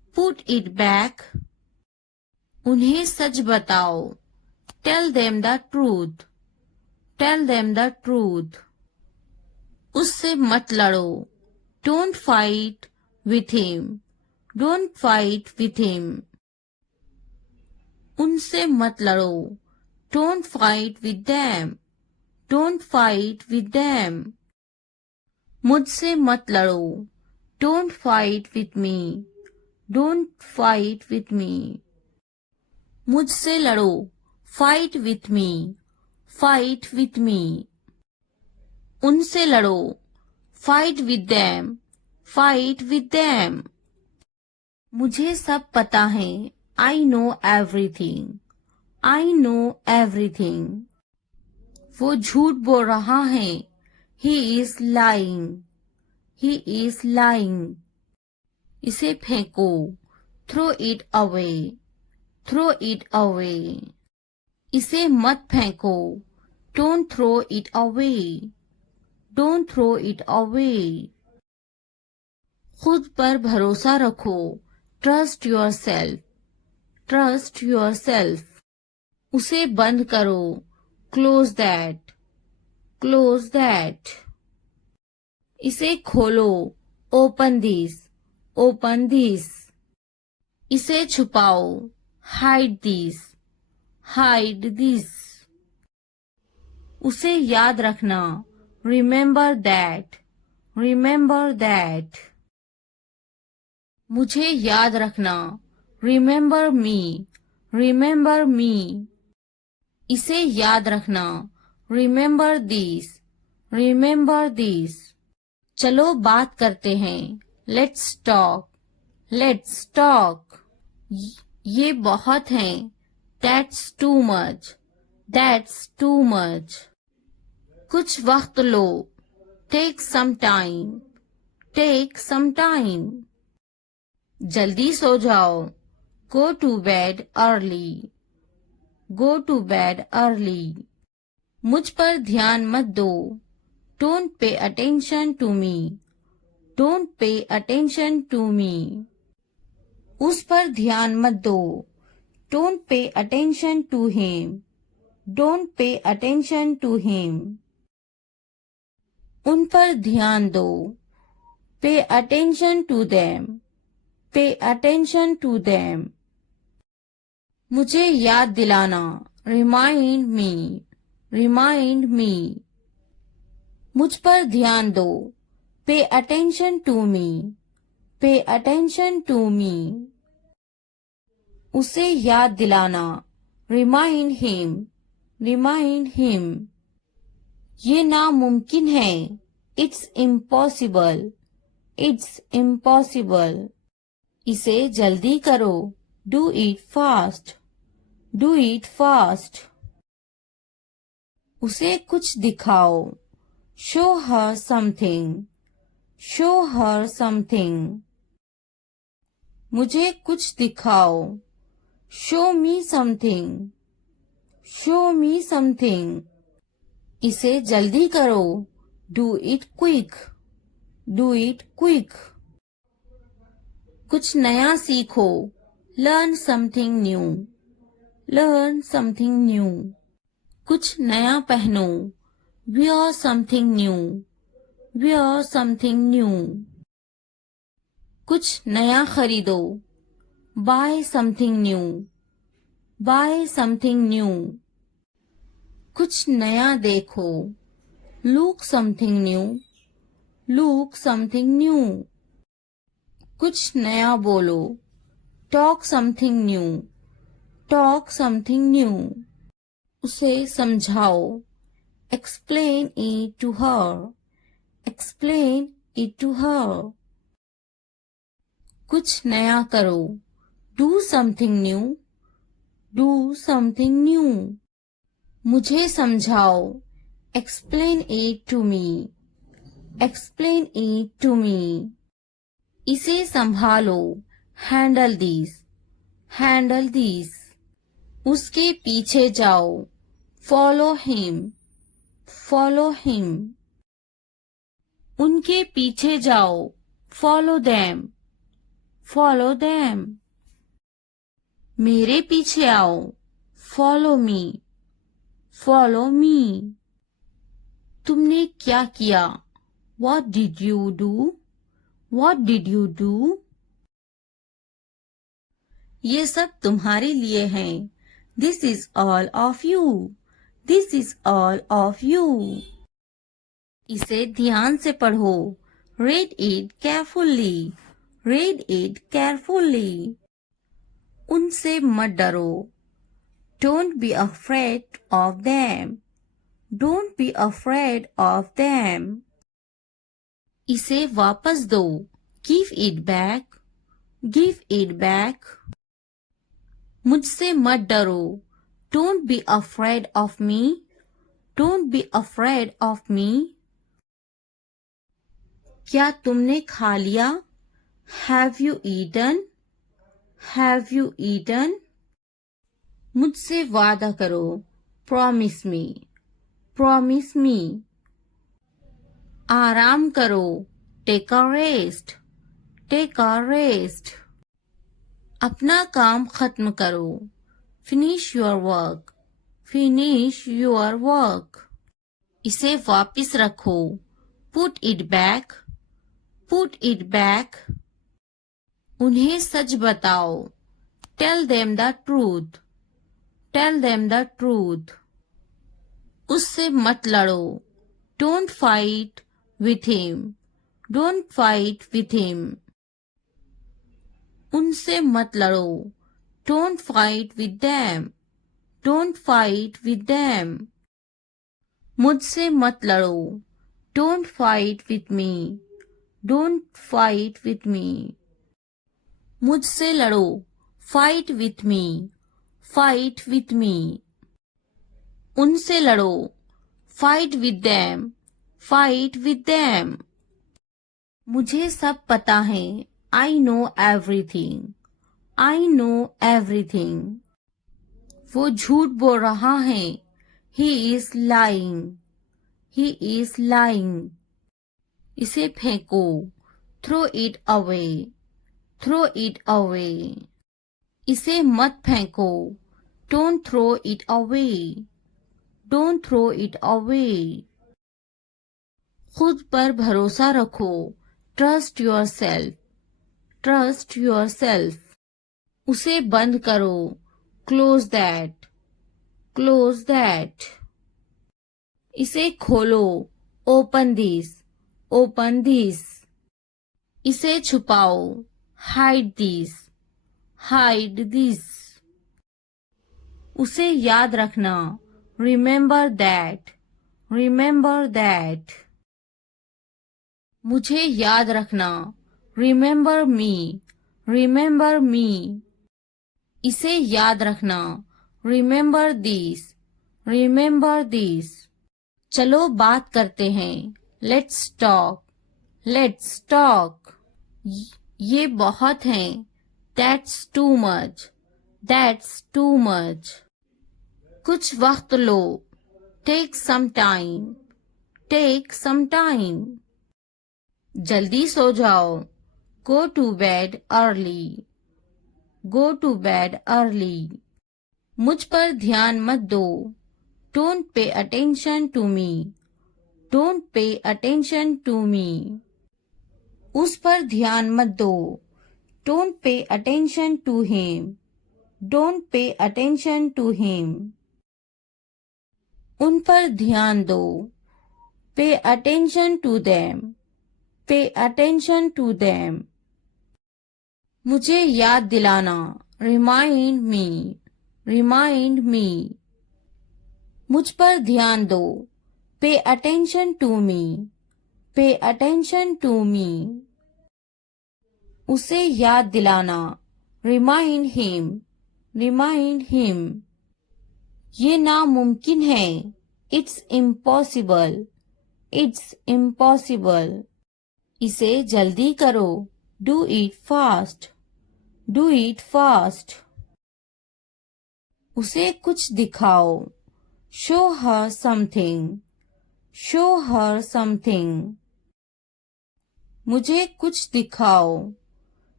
Put it back. उन्हें सच बताओ. Tell them the truth. Tell them the truth. उससे मत लड़ो. Don't fight with him. Don't fight with him. उनसे मत लड़ो. Don't fight with them. Don't fight with them. मुझसे मत लड़ो. Don't fight with me. Don't fight with me. मुझसे लड़ो. Fight with me. Fight with me. उनसे लड़ो. Fight with them. Fight with them. मुझे सब पता है. I know everything. I know everything. वो झूठ बोल रहा है. He is lying. He is lying. इसे फेंको. Throw it away. Throw it away. इसे मत फेंको. Don't throw it away. Don't throw it away. खुद पर भरोसा रखो. Trust yourself. Trust yourself. उसे बंद करो. Close that. Close that. इसे खोलो. Open this. Open this. इसे छुपाओ. Hide this. Hide this. उसे याद रखना. Remember that. Remember that. मुझे याद रखना. Remember me. Remember me. इसे याद रखना. Remember this. Remember this. चलो बात करते हैं. Let's talk. Let's talk. ये बहुत है. That's too much. That's too much. कुछ वक्त लो. Take some time. Take some time. जल्दी सो जाओ. Go to bed early. Go to bed early. मुझ पर ध्यान मत दो. Don't pay attention to me. Don't pay attention to me. उस पर ध्यान मत दो. Don't pay attention to him. Don't pay attention to him. उन पर ध्यान दो. Pay attention to them. Pay attention to them. मुझे याद दिलाना. Remind me. Remind me. मुझ पर ध्यान दो. Pay attention to me. Pay attention to me. उसे याद दिलाना. Remind him. Remind him. ये नामुमकिन है. It's impossible. It's impossible. इसे जल्दी करो. Do it fast. Do it fast. उसे कुछ दिखाओ. Show her something. Show her something. मुझे कुछ दिखाओ. Show me something. Show me something. इसे जल्दी करो. Do it quick. Do it quick. कुछ नया सीखो. Learn something new. Learn something new. कुछ नया पहनो. Wear something new. Wear something new. कुछ नया खरीदो. Buy something new. Buy something new. कुछ नया देखो. Look something new. Look something new. कुछ नया बोलो. Talk something new. Talk something new. उसे समझाओ. Explain it to her. Explain it to her. कुछ नया करो. Do something new. Do something new. मुझे समझाओ. Explain it to me. Explain it to me. इसे संभालो. Handle this. Handle this. उसके पीछे जाओ. Follow him. Follow him. उनके पीछे जाओ. Follow them. follow them. मेरे पीछे आओ, follow me, follow me. तुमने क्या किया? What did you do? What did you do? ये सब तुम्हारे लिए हैं. This is all of you. This is all of you. इसे ध्यान से पढ़ो. Read it carefully. Read it carefully. उनसे मत डरो. Don't be afraid of them. Don't be afraid of them. इसे वापस दो. Give it back. Give it back. मुझसे मत डरो. Don't be afraid of me. Don't be afraid of me. क्या तुमने खा लिया? Have you eaten? Have you eaten? मुझसे वादा करो. Promise me. Promise me. आराम करो. Take a rest. Take a rest. अपना काम खत्म करो. Finish your work. Finish your work. इसे वापस रखो. Put it back. Put it back. उन्हें सच बताओ. Tell them the truth. Tell them the truth. उससे मत लड़ो. Don't fight with him. Don't fight with him. उनसे मत लड़ो. Don't fight with them. Don't fight with them. मुझसे मत लड़ो. Don't fight with me. Don't fight with me. मुझसे लड़ो. Fight with me. Fight with me. उनसे लड़ो. Fight with them. Fight with them. मुझे सब पता है. I know everything. I know everything. वो झूठ बोल रहा है. He is lying. He is lying. इसे फेंको. Throw it away. Throw it away. इसे मत फेंको. Don't throw it away. Don't throw it away. खुद पर भरोसा रखो. Trust yourself. Trust yourself. उसे बंद करो. Close that. Close that. इसे खोलो. Open this. Open this. इसे छुपाओ. Hide this. Hide this. उसे याद रखना. Remember that. Remember that. मुझे याद रखना. Remember me. Remember me. इसे याद रखना. Remember this. Remember this. चलो बात करते हैं. Let's talk. Let's talk. ये बहुत है. That's too much. That's too much. कुछ वक्त लो. Take some time. Take some time. जल्दी सो जाओ. Go to bed early. Go to bed early. मुझ पर ध्यान मत दो. Don't pay attention to me. Don't pay attention to me. उस पर ध्यान मत दो. Don't pay attention to him. Don't pay attention to him. उन पर ध्यान दो. Pay attention to them. Pay attention to them. मुझे याद दिलाना. Remind me. Remind me. मुझ पर ध्यान दो. Pay attention to me. Pay attention to me. उसे याद दिलाना. Remind him. Remind him. ये नामुमकिन है. It's impossible. It's impossible. इसे जल्दी करो. Do it fast. Do it fast. उसे कुछ दिखाओ. Show her something. Show her something. मुझे कुछ दिखाओ.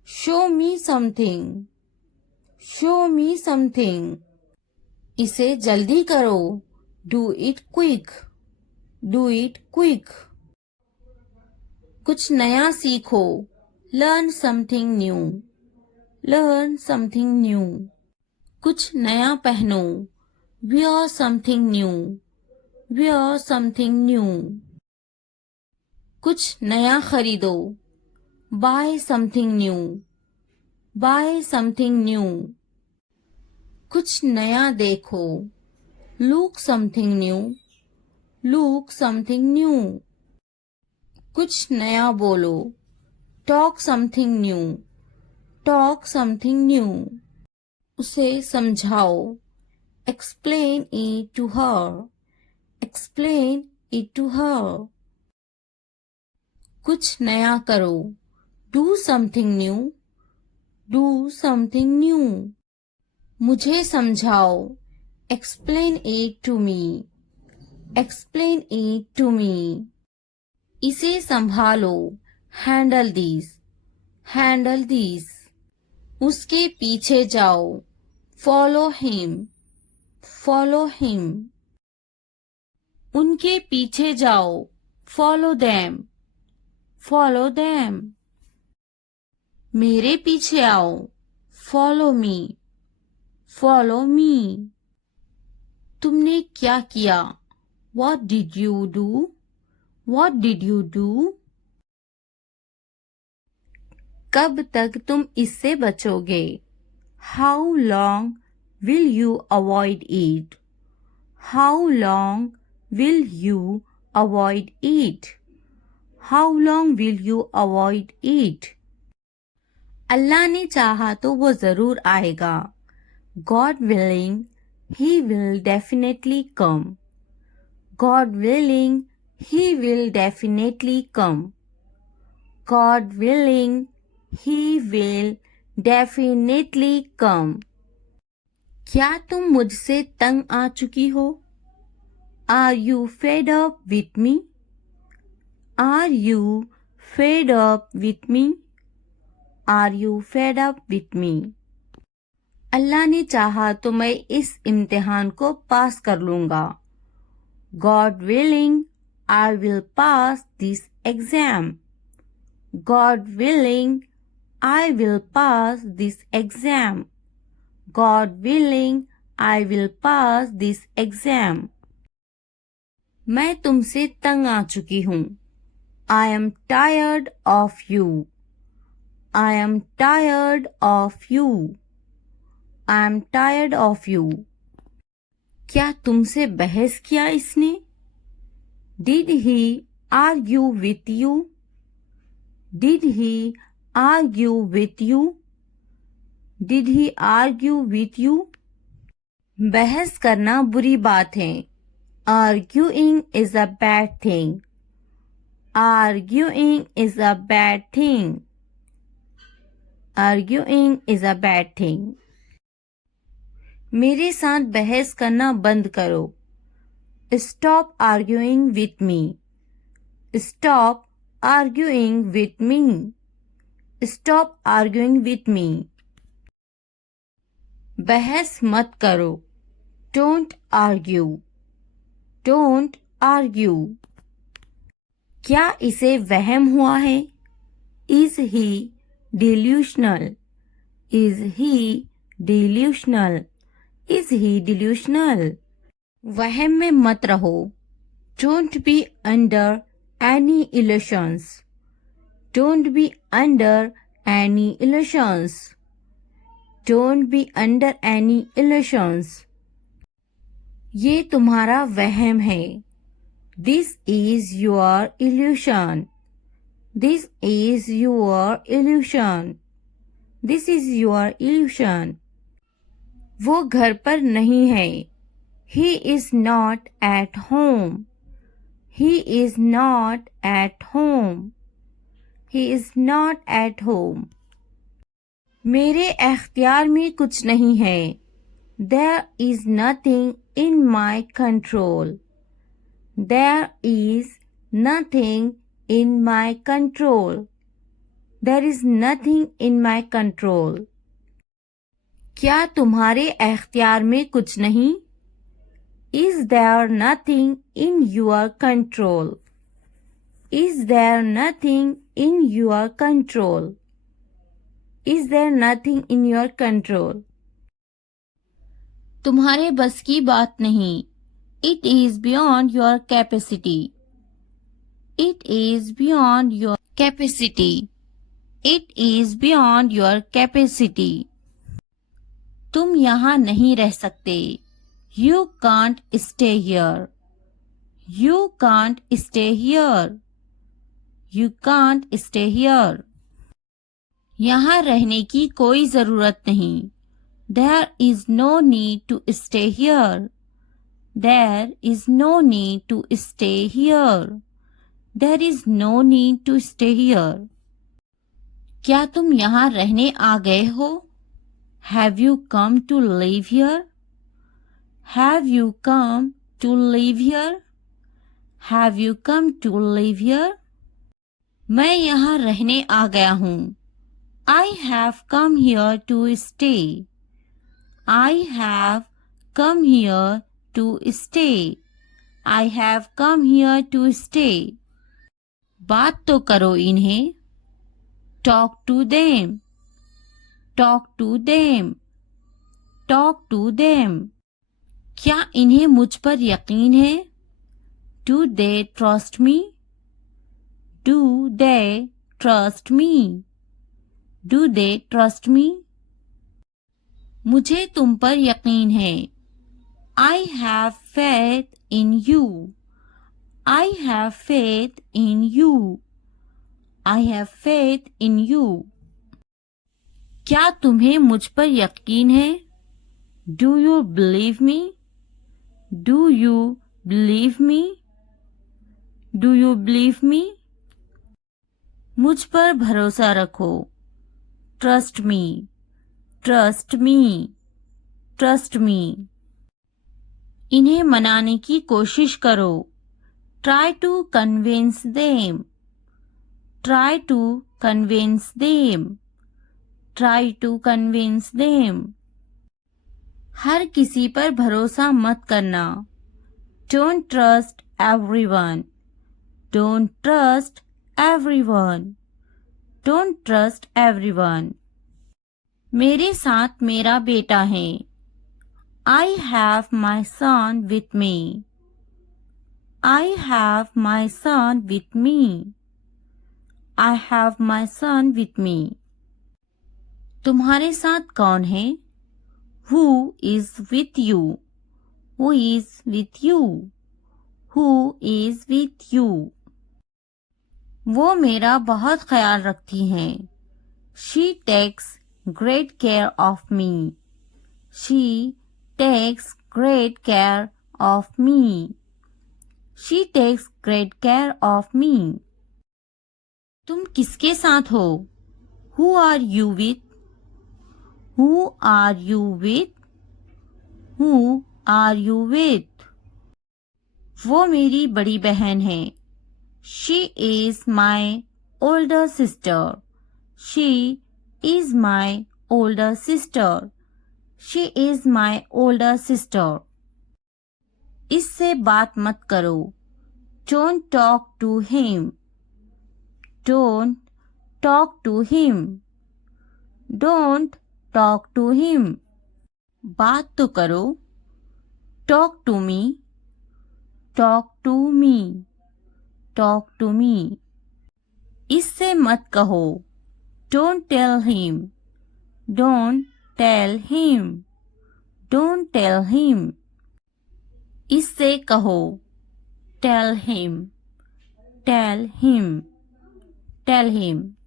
Show me something. Show me something. इसे जल्दी करो. Do it quick. Do it quick. कुछ नया सीखो. Learn something new. Learn something new. कुछ नया पहनो. Wear something new. Wear something new. कुछ नया खरीदो. Buy something new. Buy something new. कुछ नया देखो. Look something new. Look something new. कुछ नया बोलो. Talk something new. Talk something new. उसे समझाओ. Explain it to her. Explain it to her. कुछ नया करो. Do something new. Do something new. मुझे समझाओ. Explain it to me. Explain it to me. इसे संभालो. Handle this. Handle this. उसके पीछे जाओ. Follow him. Follow him. उनके पीछे जाओ. Follow them. Follow them. मेरे पीछे आओ. Follow me. Follow me. तुमने क्या किया? What did you do? What did you do? कब तक तुम इससे बचोगे? How long will you avoid it? How long will you avoid it? How long will you avoid it? अल्लाह ने चाहा तो वो जरूर आएगा. God willing, he will definitely come. God willing, he will definitely come. God willing, he will definitely come. क्या तुम मुझसे तंग आ चुकी हो? Are you fed up with me? Are you fed up with me? Are you fed up with me? अल्लाह ने चाहा तो मैं इस इम्तिहान को पास कर लूंगा. God willing, I will pass this exam. God willing, I will pass this exam. God willing, I will pass this exam. मैं तुमसे तंग आ चुकी हूँ. I am tired of you. I am tired of you. I am tired of you. क्या तुमसे बहस किया इसने? Did he argue with you? Did he argue with you? Did he argue with you? बहस करना बुरी बात है. Arguing is a bad thing. Arguing is a bad thing. Arguing is a bad thing. मेरे साथ बहस करना बंद करो. Stop arguing with me. Stop arguing with me. Stop arguing with me. बहस मत करो. Don't argue. Don't argue. क्या इसे वहम हुआ है? Is he delusional? Is he delusional? Is he delusional? वहम में मत रहो. Don't be under any illusions. Don't be under any illusions. Don't be under any illusions. ये तुम्हारा वहम है. This is your illusion. This is your illusion. This is your illusion. वो घर पर नहीं है. He is not at home. He is not at home. He is not at home. मेरे एख्तियार में कुछ नहीं है. There is nothing in my control. There is nothing in my control. There is nothing in my control. क्या तुम्हारे एख्तियार में कुछ नहीं? Is there nothing in your control? Is there nothing in your control? Is there nothing in your control? तुम्हारे बस की बात नहीं. It is beyond your capacity. It is beyond your capacity. It is beyond your capacity. तुम यहाँ नहीं रह सकते. You can't stay here. You can't stay here. You can't stay here. यहाँ रहने की कोई जरूरत नहीं. There is no need to stay here. There is no need to stay here. There is no need to stay here. क्या तुम यहाँ रहने आ गए हो? Have you come to live here? Have you come to live here? Have you come to live here? मैं यहाँ रहने आ गया हूँ. I have come here to stay. I have come here to stay. I have come here to stay. बात तो करो इन्हें. Talk to them. Talk to them. Talk to them. क्या इन्हें मुझ पर यकीन है? Do they trust me? Do they trust me? Do they trust me? मुझे तुम पर यकीन है. I have faith in you. I have faith in you. I have faith in you. क्या तुम्हें मुझ पर यकीन है? Do you believe me? Do you believe me? Do you believe me? मुझ पर भरोसा रखो. Trust me. Trust me. Trust me. इन्हें मनाने की कोशिश करो. Try to convince them. Try to convince them. Try to convince them. हर किसी पर भरोसा मत करना. Don't trust everyone. Don't trust everyone. Don't trust everyone. मेरे साथ मेरा बेटा है. I have my son with me. I have my son with me. I have my son with me. तुम्हारे साथ कौन है? Who is with you? Who is with you? Who is with you? वो मेरा बहुत ख्याल रखती हैं. She takes great care of me. She takes great care of me. She takes great care of me. तुम किसके साथ हो? Who are you with? Who are you with? Who are you with? वो मेरी बड़ी बहन है. She is my older sister. She is my older sister. She is my older sister. इससे बात मत करो. Don't talk to him. Don't talk to him. Don't talk to him. बात तो करो. Talk to me. Talk to me. Talk to me. इससे मत कहो. Don't tell him. Don't tell him. Don't tell him. इससे कहो. Tell him. Tell him. Tell him.